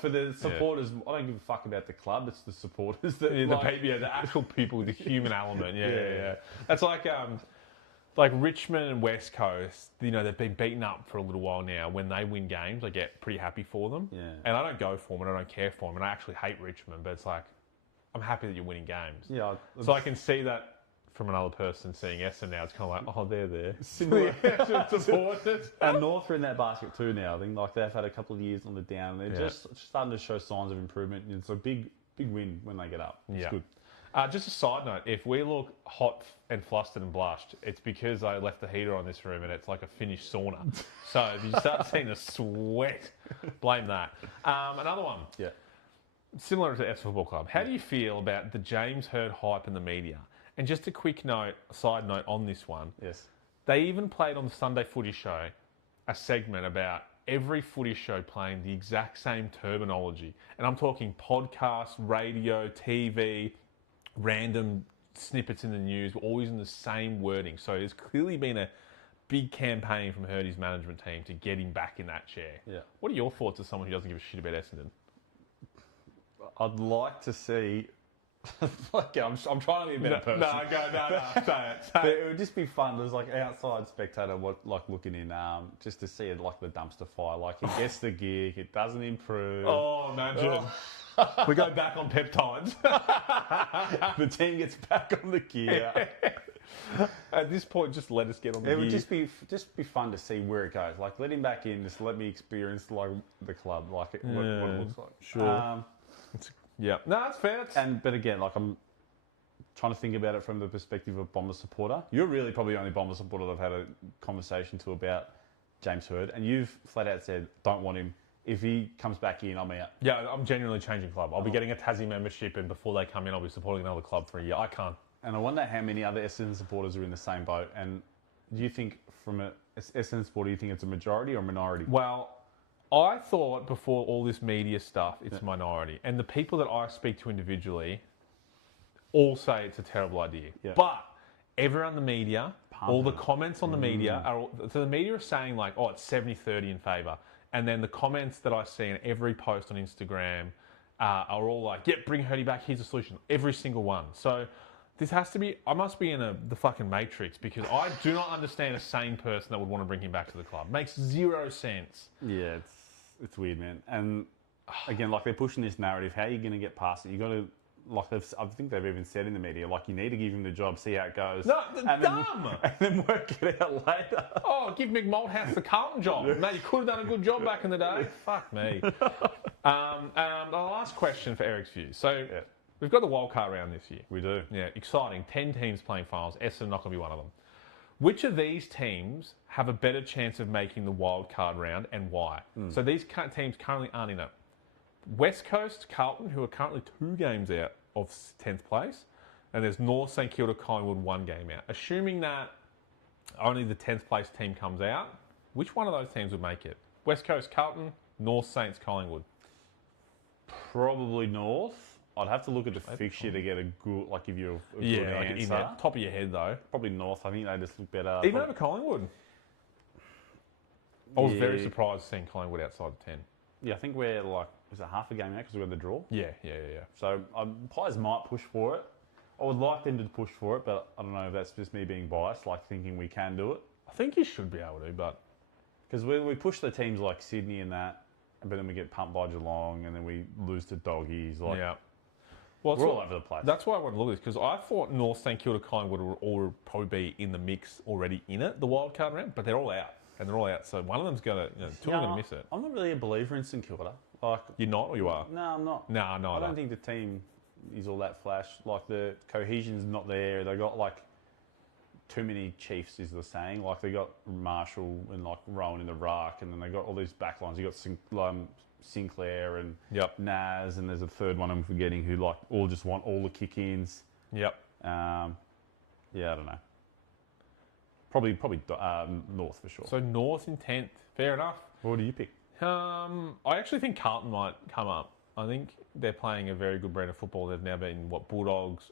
for the supporters, I don't give a fuck about the club. It's the supporters that the actual people, the human element. Yeah. That's like Richmond and West Coast, they've been beaten up for a little while now. When they win games, I get pretty happy for them. Yeah. And I don't go for them and I don't care for them. And I actually hate Richmond, but it's like, I'm happy that you're winning games. Yeah. So I can see that from another person seeing Essendon now. It's kind of like, oh, they're there. Similar supporters. And North are in that basket too now. I think like they've had a couple of years on the down. They're just starting to show signs of improvement. And it's a big win when they get up. It's good. Just a side note, if we look hot and flustered and blushed, it's because I left the heater on this room and it's like a finished sauna. So if you start seeing the sweat, blame that. Another one. Yeah. Similar to S Football Club. How do you feel about the James Hird hype in the media? And just a quick side note on this one. Yes. They even played on the Sunday Footy Show a segment about every footy show playing the exact same terminology. And I'm talking podcast, radio, TV, random snippets in the news, always in the same wording. So there's clearly been a big campaign from Hirdy's management team to get him back in that chair. Yeah. What are your thoughts as someone who doesn't give a shit about Essendon? I'd like to see Like, I'm trying to be a better person. No, say it. But it would just be fun. There's like outside spectator, looking in, just to see it like the dumpster fire. Like it gets the gig, it doesn't improve. Oh, imagine. We go back on peptides. The team gets back on the gear. At this point, just let us get on the It gear. would just be fun to see where it goes. Like let him back in, just let me experience like the club, like what it looks like. Sure. Yeah. No, that's fair. But again, like I'm trying to think about it from the perspective of Bomber supporter. You're really probably the only Bomber supporter that I've had a conversation to about James Hird, and you've flat out said don't want him. If he comes back in, I'm out. Yeah, I'm genuinely changing club. I'll be getting a Tassie membership, and before they come in, I'll be supporting another club for a year. I can't. And I wonder how many other Essendon supporters are in the same boat. And do you think, from a Essendon supporter, do you think it's a majority or minority? Well, I thought before all this media stuff, it's minority. And the people that I speak to individually all say it's a terrible idea. Yeah. But everyone in the media, all the comments on the media, so the media are saying like, oh, it's 70-30 in favour. And then the comments that I see in every post on Instagram are all like, yep, bring Hurdy back, here's a solution. Every single one. So this has to be, I must be in the fucking Matrix because I do not understand a sane person that would want to bring him back to the club. Makes zero sense. Yeah, it's weird, man. And again, like they're pushing this narrative. How are you going to get past it? You got to, like I think they've even said in the media, like you need to give him the job, see how it goes. No, and then work it out later. Oh, give Mick Malthouse the Carlton job. Mate, you could have done a good job back in the day. Fuck me. The last question for Eric's views. So we've got the wildcard round this year. We do. Yeah, exciting. 10 teams playing finals. Essendon not going to be one of them. Which of these teams have a better chance of making the wildcard round and why? So these teams currently aren't in it. West Coast, Carlton, who are currently 2 games out of 10th place, and there's North St Kilda, Collingwood 1 game out. Assuming that only the 10th place team comes out, which one of those teams would make it? West Coast, Carlton, North Saints, Collingwood. Probably North. I'd have to look at the fixture to get a good, like give you a good like answer. in the top of your head though. Probably North. I think they just look better. Even over Collingwood. I was very surprised seeing Collingwood outside the 10. Yeah, I think we're like, is it half a game out because we had the draw? Yeah. So players might push for it. I would like them to push for it, but I don't know if that's just me being biased, like thinking we can do it. I think you should be able to, but... Because we push the teams like Sydney and that, but then we get pumped by Geelong and then we lose to Doggies. Like, yeah. Well, we're all over the place. That's why I want to look at this, because I thought North St Kilda, Collingwood would all probably be in the mix already in it, the wild card round, but they're all out. And they're all out, so one of them's going to, two are going to miss it. I'm not really a believer in St Kilda. Like, you're not, or you are? No, I'm not. No, I don't think the team is all that flash. Like, the cohesion's not there. They got, like, too many chiefs, is the saying. Like, they got Marshall and, like, Rowan in the ruck, and then they got all these backlines. You got Sinclair and Naz, and there's a third one I'm forgetting who, like, all just want all the kick-ins. Yep. Yeah, I don't know. Probably North for sure. So North in 10th. Fair enough. What do you pick? I actually think Carlton might come up. I think they're playing a very good brand of football. They've now been, Bulldogs,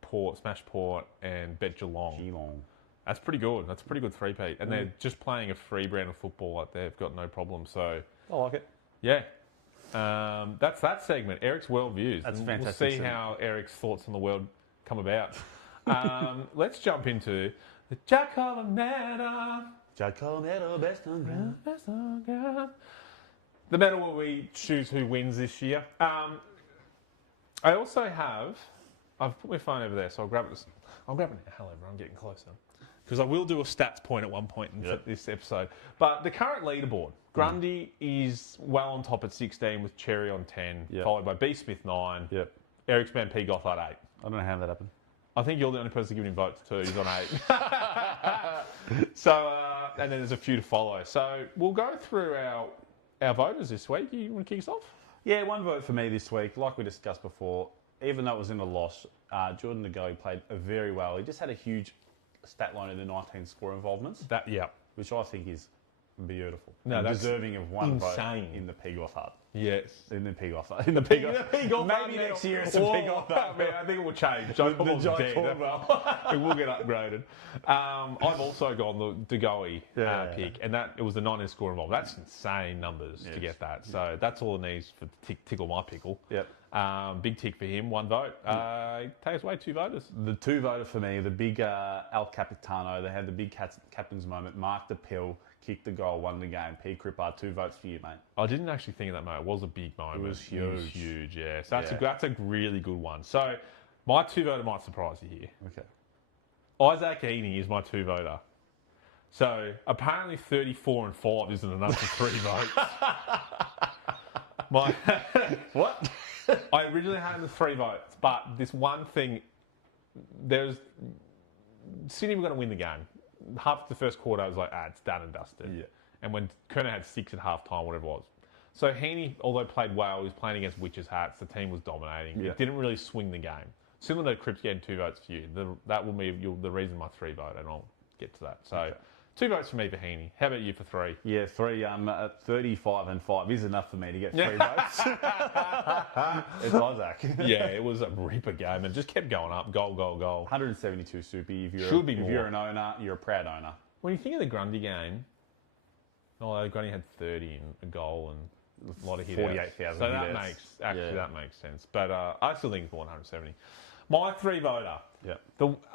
Port, Smash Port, and bet Geelong. That's pretty good. That's a pretty good three-peat. And they're just playing a free brand of football. Like, they've got no problem. So I like it. Yeah. That's that segment. Eric's World Views. That's fantastic. We'll see how Eric's thoughts on the world come about. Let's jump into the Jack Matter. Best on ground. The medal where we choose who wins this year. I also have... I've put my phone over there, so I'll grab it. I'll grab it now. However, I'm getting closer. Because I will do a stats point at one point in this episode. But the current leaderboard. Grundy is well on top at 16 with Cherry on 10, followed by B. Smith 9, Eric's man P. Gothard 8. I don't know how that happened. I think you're the only person giving him votes too. He's on 8. So, and then there's a few to follow. So we'll go through our voters this week. You want to kick us off? Yeah, one vote for me this week. Like we discussed before, even though it was in a loss, Jordan Ngoe played very well. He just had a huge stat line in the 19 score involvements. Which I think is beautiful. No, that's deserving of one insane vote in the P. Gothard. Yes. In the pig offer. In the pig offer. Maybe next year it's a pig offer. I think it will change. The Jai Cornwell. It will get upgraded. I've also gone the Degoe pick, and it was the 19 score involved. That's insane numbers to get that. So that's all it needs for tickle my pickle. Yep. Big tick for him, 1 vote. Take us away, 2 voters. The 2 voter for me, the big El Capitano. They had the big captain's moment. Mark the pill, kicked the goal, won the game. P. Cripper, 2 votes for you, mate. I didn't actually think of that moment. It was a big moment. It was huge, yeah. So that's a really good one. So my 2 voter might surprise you here. Okay. Isaac Heaney is my 2 voter. So apparently 34 and 5 isn't enough for 3 votes. What? I originally had him with 3 votes, but this one thing, Sydney were going to win the game. Half the first quarter, I was like, it's done and dusted. Yeah. And when Kerner had 6 at half time, whatever it was. So Heaney, although played well, he was playing against Witches' Hats. The team was dominating. Yeah. It didn't really swing the game. Similar to Cripps getting 2 votes for you. That will be the reason my 3 vote, and I'll get to that. So. Okay. 2 votes for me for Heaney. How about you for 3? Yeah, 3. 35 and 5 is enough for me to get 3 votes. It's Isaac. Yeah, it was a ripper game and just kept going up. Goal. 172 Soupy. If you're an owner, you're a proud owner. When you think of the Grundy game, Grundy had 30 and a goal and a lot of hit 48,000. So that makes sense. But I still think it's 170. My 3 voter. Yeah.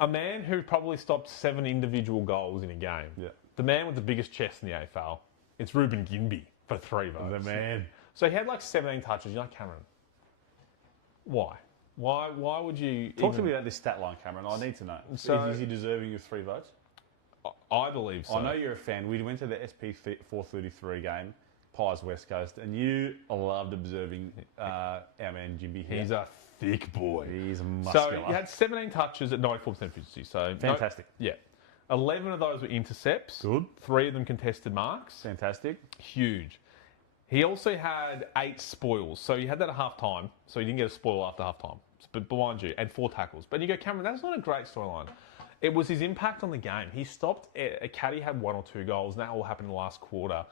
A man who probably stopped 7 individual goals in a game. Yeah. The man with the biggest chest in the AFL. It's Ruben Ginbey for 3 votes. The man. So he had like 17 touches. You're like, Cameron, why? Why would you... Talk to me about this stat line, Cameron. I need to know. So, is he deserving of 3 votes? I believe so. I know you're a fan. We went to the SP 433 game, Pies West Coast, and you loved observing our man Ginbey here. He's a thick boy. He's muscular. So he had 17 touches at 94% efficiency. So fantastic. 11 of those were intercepts. Good. 3 of them contested marks. Fantastic. Huge. He also had 8 spoils. So he had that at half time. So he didn't get a spoil after half time. But behind you, and 4 tackles. But you go, Cameron, that's not a great storyline. It was his impact on the game. He stopped. A caddy had 1 or 2 goals, and that all happened in the last quarter.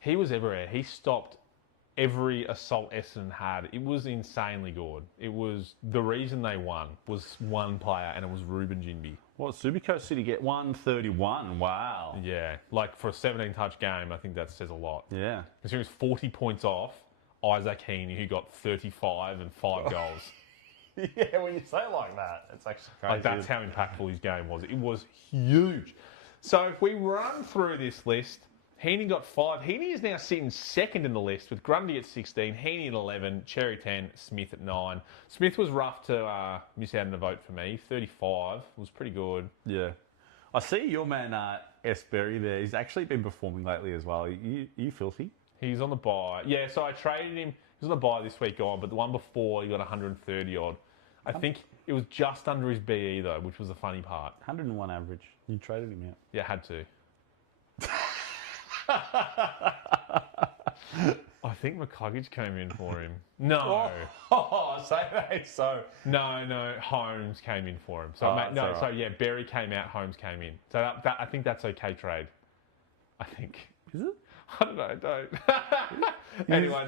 He was everywhere. He stopped every assault Essendon had. It was insanely good. It was the reason they won was one player, and it was Ruben Ginbey. What, Supercoach City get 131? Wow. Yeah, like for a 17-touch game, I think that says a lot. Yeah. Considering it's 40 points off Isaac Heaney, who got 35 and 5 goals. Yeah, when you say it like that, it's actually crazy. Like that's how impactful his game was. It was huge. So if we run through this list, Heaney got 5. Heaney is now sitting second in the list with Grundy at 16, Heaney at 11, Cherry 10, Smith at 9. Smith was rough to miss out on a vote for me. 35 was pretty good. Yeah. I see your man S. Berry there. He's actually been performing lately as well. You filthy? He's on the bye. Yeah, so I traded him. He was on the bye this week on, but the one before he got 130 odd. I think it was just under his BE though, which was the funny part. 101 average. You traded him out. Yeah, had to. I think McCluggage came in for him. No. Say that so. No, Holmes came in for him. So Berry came out, Holmes came in. So that I think that's okay trade. I think. Is it? I don't know, Anyway,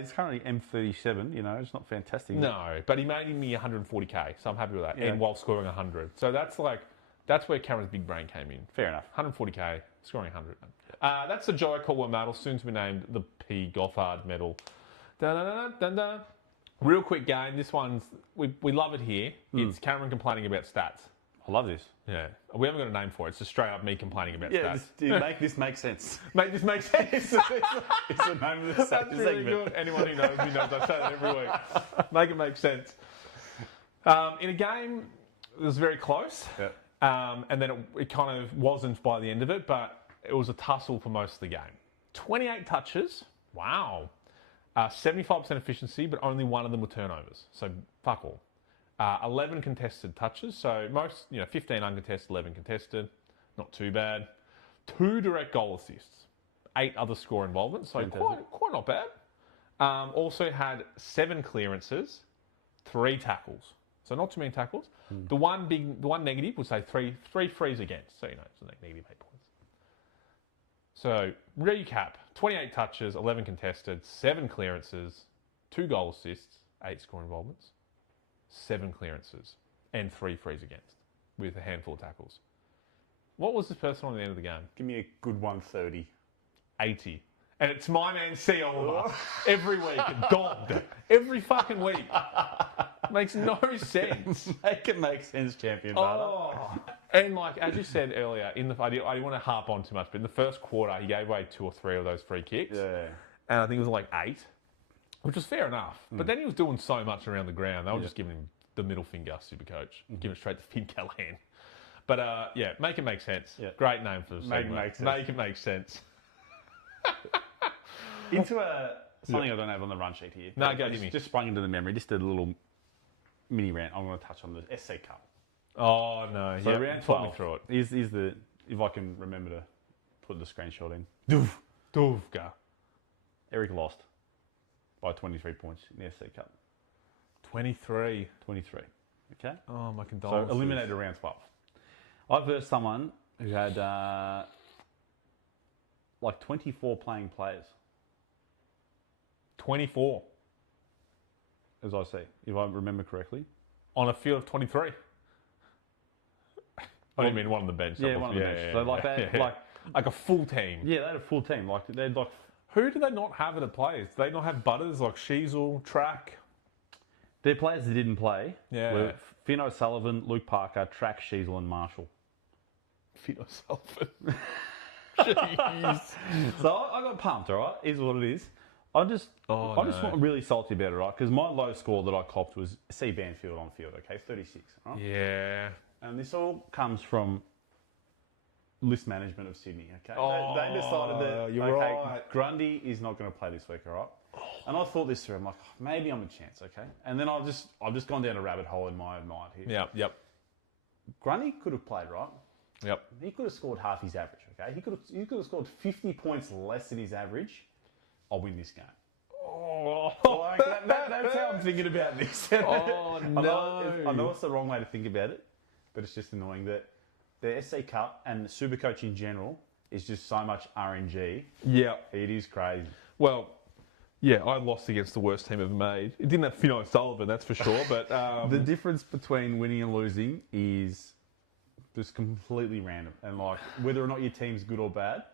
he's currently M37, it's not fantastic. No, but he made me 140k, so I'm happy with that. Yeah. And while scoring 100. So that's where Cameron's big brain came in. Fair enough. 140k, scoring 100. That's the Joy Caldwell medal, soon to be named the P. Gothard medal. Da-da-da-da-da-da. Real quick game. This one's, we love it here. It's Cameron complaining about stats. I love this. Yeah. We haven't got a name for it. It's just straight up me complaining about stats. Make this make sense. Make this make sense. It's the name of the That's really good. Anyone who knows me knows I say that every week. Make it make sense. In a game, it was very close. Yeah. And then it kind of wasn't by the end of it, but it was a tussle for most of the game. 28 touches. Wow. 75% efficiency, but only 1 of them were turnovers. So fuck all. 11 contested touches, so most, 15 uncontested, 11 contested, not too bad. 2 direct goal assists, 8 other score involvements, so quite not bad. Also had 7 clearances, 3 tackles, so not too many tackles. The one negative would say 3 frees against, so it's like negative 8 points. So, recap. 28 touches, 11 contested, 7 clearances, 2 goal assists, 8 score involvements, 7 clearances, and 3 frees against, with a handful of tackles. What was this person on the end of the game? Give me a good 130. 80. And it's my man C. Oliver. Every week, dogged. Every fucking week. Makes no sense. Make it make sense, champion Barter. Oh. And like, as you said earlier, I didn't want to harp on too much, but in the first quarter, he gave away 2 or 3 of those free kicks. Yeah. And I think it was like 8, which was fair enough. But then he was doing so much around the ground. They were just giving him the middle finger, Supercoach. Giving it straight to Finn Callahan. But yeah, make it make sense. Yeah. Great name for the segment. Make it make sense. Into something I don't have on the run sheet here. No, go hit me. Just sprung into the memory. Just a little mini rant. I'm going to touch on the SC Cup. Oh, no. So yeah, round 12. Talk me through it. Is the, if I can remember to put the screenshot in. Go. Eric lost by 23 points in the SC Cup. 23. 23. Okay? Oh, my condolences. So eliminated round 12. I versed someone who had like 24 playing players. 24. As I see, if I remember correctly. On a field of 23. I didn't mean one on the bench. Yeah, one on the bench. So like that, like a full team. Yeah, they had a full team. Like they'd like. Who do they not have at the players? Do they not have butters like Sheasel, Track? Their players that didn't play were Finn O'Sullivan, Luke Parker, Track, Sheasel, and Marshall. Finn O'Sullivan. Jeez. So I got pumped. All right, is what it is. I just want really salty about it, right? Because my low score that I copped was C. Banfield on field. Okay, 36. Right? Yeah. And this all comes from list management of Sydney. Okay, they decided that right. Grundy is not going to play this week. All right. And I thought this through. I'm like, maybe I'm a chance. Okay. And then I've just gone down a rabbit hole in my mind here. Yep. Grundy could have played, right? Yep. He could have scored half his average. Okay. He could have scored 50 points less than his average. I'll win this game. Oh, that's how I'm thinking about this. Oh, no. I know it's the wrong way to think about it, but it's just annoying that the SC Cup and the Supercoach in general is just so much RNG. Yeah. It is crazy. Well, yeah, I lost against the worst team ever made. It didn't have Finn O'Sullivan, that's for sure, but... the difference between winning and losing is just completely random. And, like, whether or not your team's good or bad...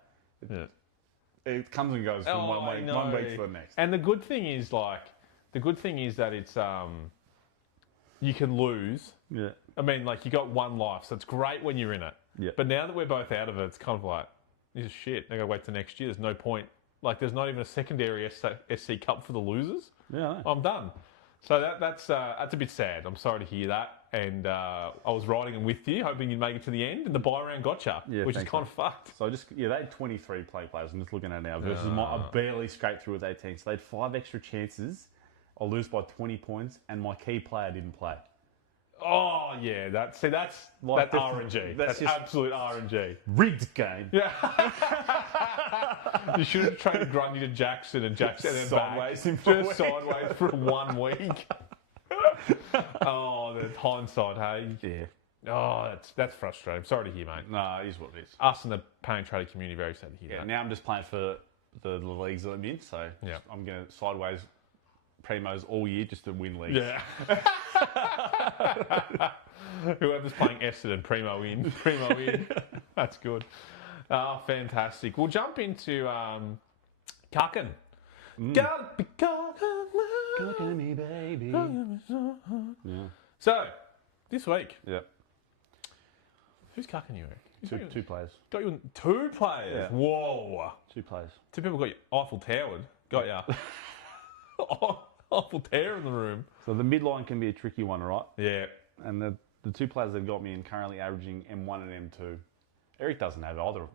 It comes and goes from one week to the next. And the good thing is that it's you can lose. Yeah. I mean, like, you got one life, so it's great when you're in it. Yeah. But now that we're both out of it, it's kind of like, this is shit. I got to wait till next year. There's no point. Like, there's not even a secondary SC Cup for the losers. Yeah. I'm done. So that's a bit sad. I'm sorry to hear that. And I was riding it with you, hoping you'd make it to the end, and the buy round gotcha, which is kind of fucked. So they had 23 players. I'm just looking at it now. Versus I barely scraped through with 18. So they had 5 extra chances. I'll lose by 20 points, and my key player didn't play. Oh yeah, that's RNG. That's just absolute RNG. Rigged game. Yeah. You should have traded Grundy to Jackson and then sideways just sideways for 1 week. Oh, the hindsight, hey? Yeah. Oh, that's frustrating. Sorry to hear, mate. No, it is what it is. Us and the paying trader community very sad to hear that. Now I'm just playing for the leagues that I'm in, so I'm going to sideways primos all year just to win leagues. Yeah. Whoever's playing Essendon, primo in. That's good. Oh, fantastic. We'll jump into Cuckin. Gotta be Cuckin' me, baby. Yeah. So, this week. Yeah. Who's cucking you, Eric? Two players. Got you 2 players? Yeah. Whoa. 2 players. 2 people got you Eiffel Towered. Got ya. Eiffel Tower in the room. So the midline can be a tricky one, right? Yeah. And the 2 players that got me in currently averaging M1 and M2. Eric doesn't have either.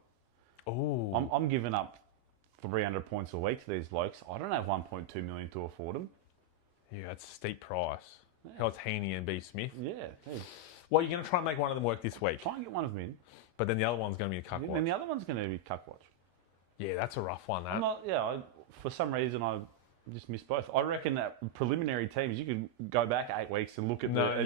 Oh. I'm giving up 300 points a week to these blokes. I don't have 1.2 million to afford them. Yeah, that's a steep price. How it's Heaney and B. Smith. Yeah. Well, you're going to try and make one of them work this week. Try and get one of them in. But then the other one's going to be a cuck watch. And the other one's going to be cuck watch. Yeah, that's a rough one, that. For some reason, I Just missed both. I reckon that preliminary teams, you could go back 8 weeks and look at No, the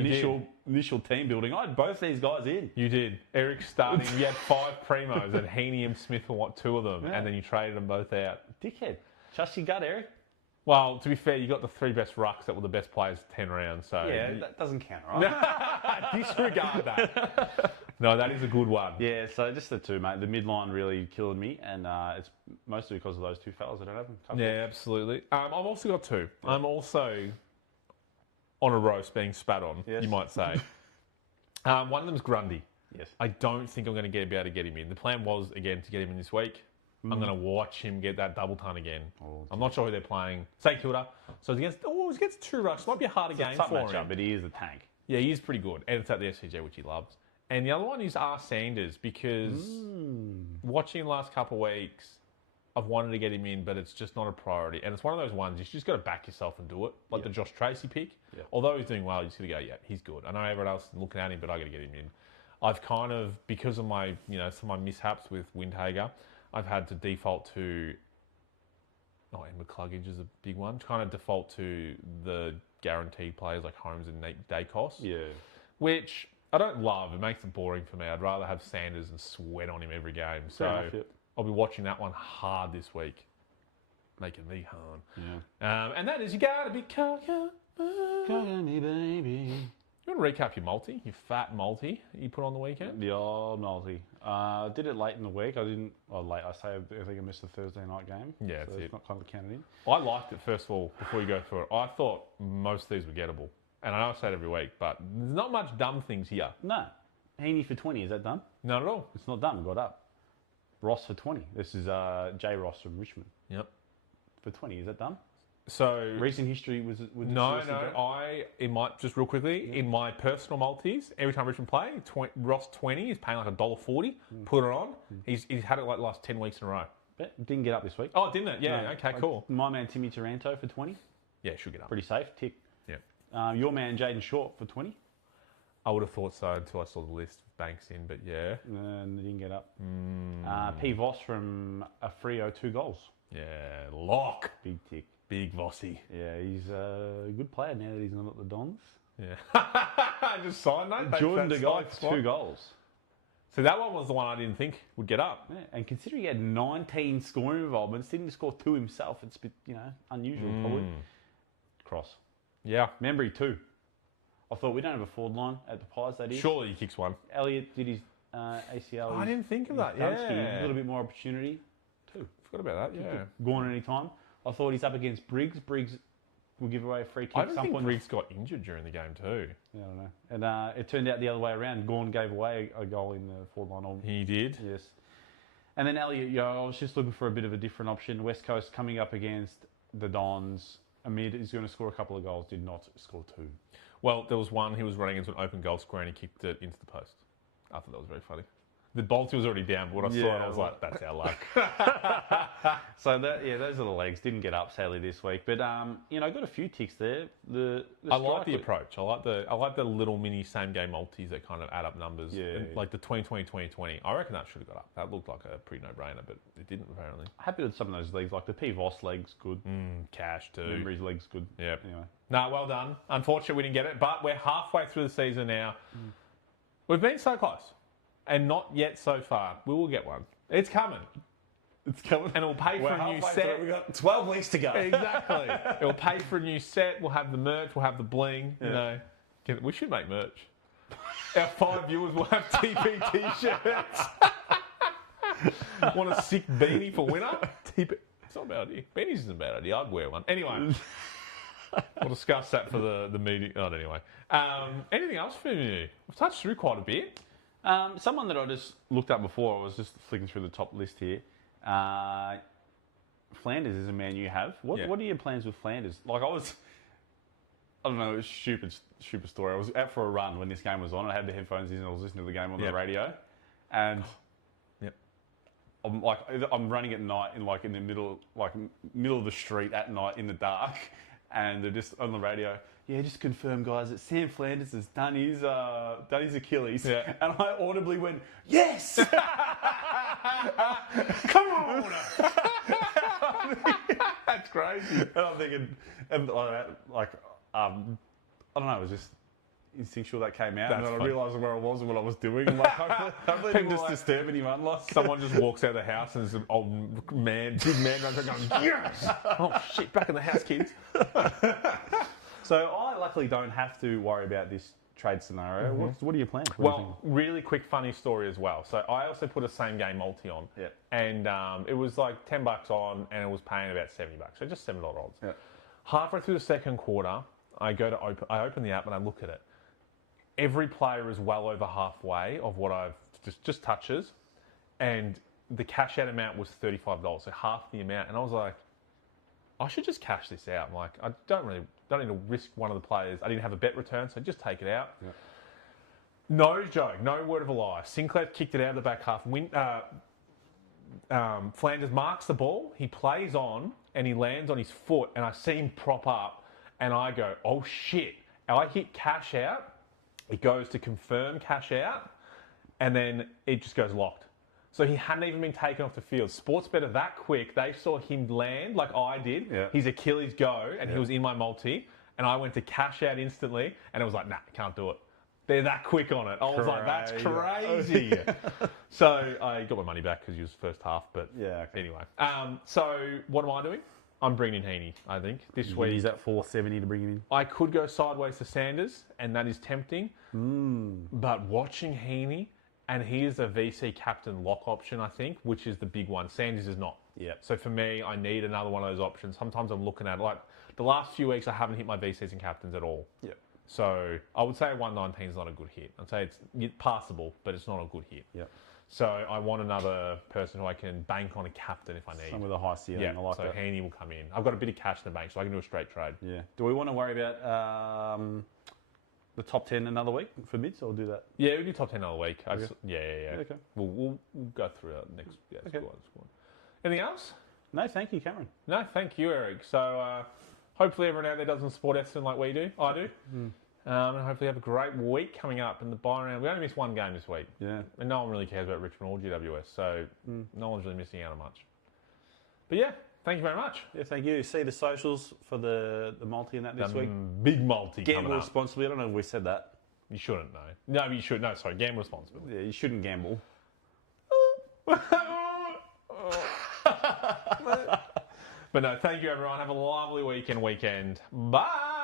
initial team building. I had both these guys in. You did. Eric starting. You had 5 primos, and Heaney and Smith were 2 of them, Yeah. and then you traded them both out. Dickhead. Trust your gut, Eric. Well, to be fair, you got the 3 best rucks that were the best players 10 rounds. So Yeah, that doesn't count, right? disregard that. No, that is a good one. Yeah, so just the 2, mate. The midline really killed me, and it's mostly because of those 2 fellas. I don't have them. Yeah, absolutely. I've also got 2. Yeah. I'm also on a roast being spat on, yes. You might say. One of them's Grundy. Yes. I don't think I'm going to be able to get him in. The plan was, again, to get him in this week. I'm going to watch him get that double ton again. I'm not sure who they're playing. St Kilda. So it's against 2 rucks. Might be a harder game for him. But he is a tank. Yeah, he is pretty good. And it's at the SCG, which he loves. And the other one is R. Sanders, because watching the last couple of weeks, I've wanted to get him in, but it's just not a priority. And it's one of those ones, you just got to back yourself and do it. Like the Josh Tracy pick. Yep. Although he's doing well, you just got to go, yeah, he's good. I know everyone else is looking at him, but I got to get him in. I've kind of, because of my, some of my mishaps with Windhager, I've had to default to, and McCluggage is a big one, kind of default to the guaranteed players like Holmes and Dacos. Yeah. Which I don't love. It makes it boring for me. I'd rather have Sanders and sweat on him every game. So I'll be watching that one hard this week. Making me hard. Yeah. And that is, you gotta be cocky me, baby. You want to recap your multi, your fat multi you put on the weekend? The old multi. Did it late in the week. I didn't. Well, late. I think I missed the Thursday night game. Yeah, so it's not kind of counted in. I liked it, first of all, before you go through it. I thought most of these were gettable. And I know I say it every week, but there's not much dumb things here. No. Heaney for 20, is that done? Not at all. It's not done, got up. Ross for 20. This is J. Ross from Richmond. Yep. For 20, is that done? So recent history was no. Just real quickly, in my personal multis, every time Richmond play, Ross 20 is paying like $1.40. Put it on. He's had it like the last 10 weeks in a row. But didn't get up this week. Oh, didn't it? Yeah. No. Okay. Cool. My man Timmy Taranto for 20. Yeah, should get up. Pretty safe. Tick. Yeah. Your man Jaden Short for 20. I would have thought so until I saw the list of Banks in, but yeah. And didn't get up. P. Voss from a Freo 2 goals. Yeah, lock. Big tick. Big Vossi. Yeah, he's a good player now that he's not at the Dons. Yeah. Just side note. Jordan De Guy 2 goals. So that one was the one I didn't think would get up. Yeah, and considering he had 19 scoring involvements, didn't score 2 himself. It's a bit, unusual probably. Cross. Yeah. Membry 2. I thought we don't have a forward line at the Pies, that is. Surely he kicks one. Elliott did his ACL. I didn't think of that, A little bit more opportunity. 2. Forgot about that, yeah. Gone any time. I thought he's up against Briggs. Briggs will give away a free kick. I don't think Briggs got injured during the game too. Yeah, I don't know. And it turned out the other way around. Gorn gave away a goal in the forward line. He did? Yes. And then Elliott, I was just looking for a bit of a different option. West Coast coming up against the Dons. Amid is going to score a couple of goals. Did not score 2. Well, there was one. He was running into an open goal square and he kicked it into the post. I thought that was very funny. The Bolty was already down, but when I saw it, I was like, that's our luck. So, those are the legs. Didn't get up, sadly, this week. But, got a few ticks there. I like the approach. I like the little mini same-game multis that kind of add up numbers. Yeah. Like the 2020-2020. I reckon that should have got up. That looked like a pretty no-brainer, but it didn't, apparently. Happy with some of those legs. Like the P. Voss leg's good. Cash, too. Membry's leg's good. Yep. Anyway. No, well done. Unfortunately, we didn't get it, but we're halfway through the season now. We've been so close. And not yet so far. We will get one. It's coming. It's coming. And it'll pay for a new set. We've got 12 weeks to go. Exactly. It'll pay for a new set. We'll have the merch. We'll have the bling. Yeah. We should make merch. Our 5 viewers will have TPT shirts. Want a sick beanie for winter? It's not a bad idea. Beanies isn't a bad idea. I'd wear one. Anyway. We'll discuss that for the meeting. Oh, anyway. Anything else for you? We've touched through quite a bit. Someone that I just looked up before, I was just flicking through the top list here. Flanders is a man you have. What are your plans with Flanders? Like I don't know, it was stupid story. I was out for a run when this game was on. I had the headphones in and I was listening to the game on the radio. And I'm running at night in the middle of the street at night in the dark. And they're just on the radio. Yeah, just confirm, guys, that Sam Flanders has done his Achilles. Yeah. And I audibly went, yes! Come on! That's great. crazy. And I'm thinking, and like, I don't know, it was just instinctual that came out. That's and then I funny. realised where I was and what I was doing. I'm like, hopefully People just like- disturb anyone. Like, Someone just walks out of the house and there's an old man, big man runs around going, yes! Oh shit, back in the house, kids. so I luckily don't have to worry about this trade scenario. What are your plans? What do you Well, really quick funny story as well. So I also put a same game multi on. Yeah. And it was like $10 on and it was paying about $70. So just $7 odds. Yeah. Halfway through the second quarter, I open the app and I look at it. Every player is well over halfway of what I've just touches, and the cash out amount was $35, so half the amount. And I was like, I should just cash this out. I'm like, I don't need to risk one of the players. I didn't have a bet return, so just take it out. Yeah. No joke, no word of a lie. Sinclair kicked it out of the back half. Flanders marks the ball, he plays on, and he lands on his foot, and I see him prop up, and I go, oh shit. And I hit cash out, it goes to confirm cash out, and then it just goes locked. So he hadn't even been taken off the field. Sportsbet that quick, they saw him land like I did, his Achilles go, and he was in my multi, and I went to cash out instantly, and it was like, nah, can't do it. They're that quick on it. I was like, that's crazy. So I got my money back because he was first half, but anyway. So what am I doing? I'm bringing in Heaney, I think, this week. He's at 470 to bring him in. I could go sideways to Sanders, and that is tempting. But watching Heaney, and he is a VC captain lock option, I think, which is the big one. Sanders is not. Yep. So for me, I need another one of those options. Sometimes I'm looking at it. Like the last few weeks, I haven't hit my VCs and captains at all. Yep. So I would say 119 is not a good hit. I'd say it's passable, but it's not a good hit. Yep. So I want another person who I can bank on a captain if I need. Some with a high ceiling. Yeah, I like so that. Heaney will come in. I've got a bit of cash in the bank, so I can do a straight trade. Yeah. Do we want to worry about the top 10 another week for mids, or do that? Yeah, we'll do top 10 another week. Okay. Yeah. Okay. We'll go through it next. Yeah, Okay. squad. Anything else? No, thank you, Cameron. No, thank you, Eric. So hopefully everyone out there doesn't support Essendon like we do. I do. And hopefully have a great week coming up in the buy round. We only missed one game this week. Yeah. And no one really cares about Richmond or GWS, so no one's really missing out on much. But yeah, thank you very much. Yeah, thank you. See the socials for the multi and that this week. Big multi Gamble coming up. responsibly. I don't know if we said that. You shouldn't, no. No, you should. No, sorry, gamble responsibly. Yeah, you shouldn't gamble. But no, thank you everyone. Have a lovely weekend. Bye.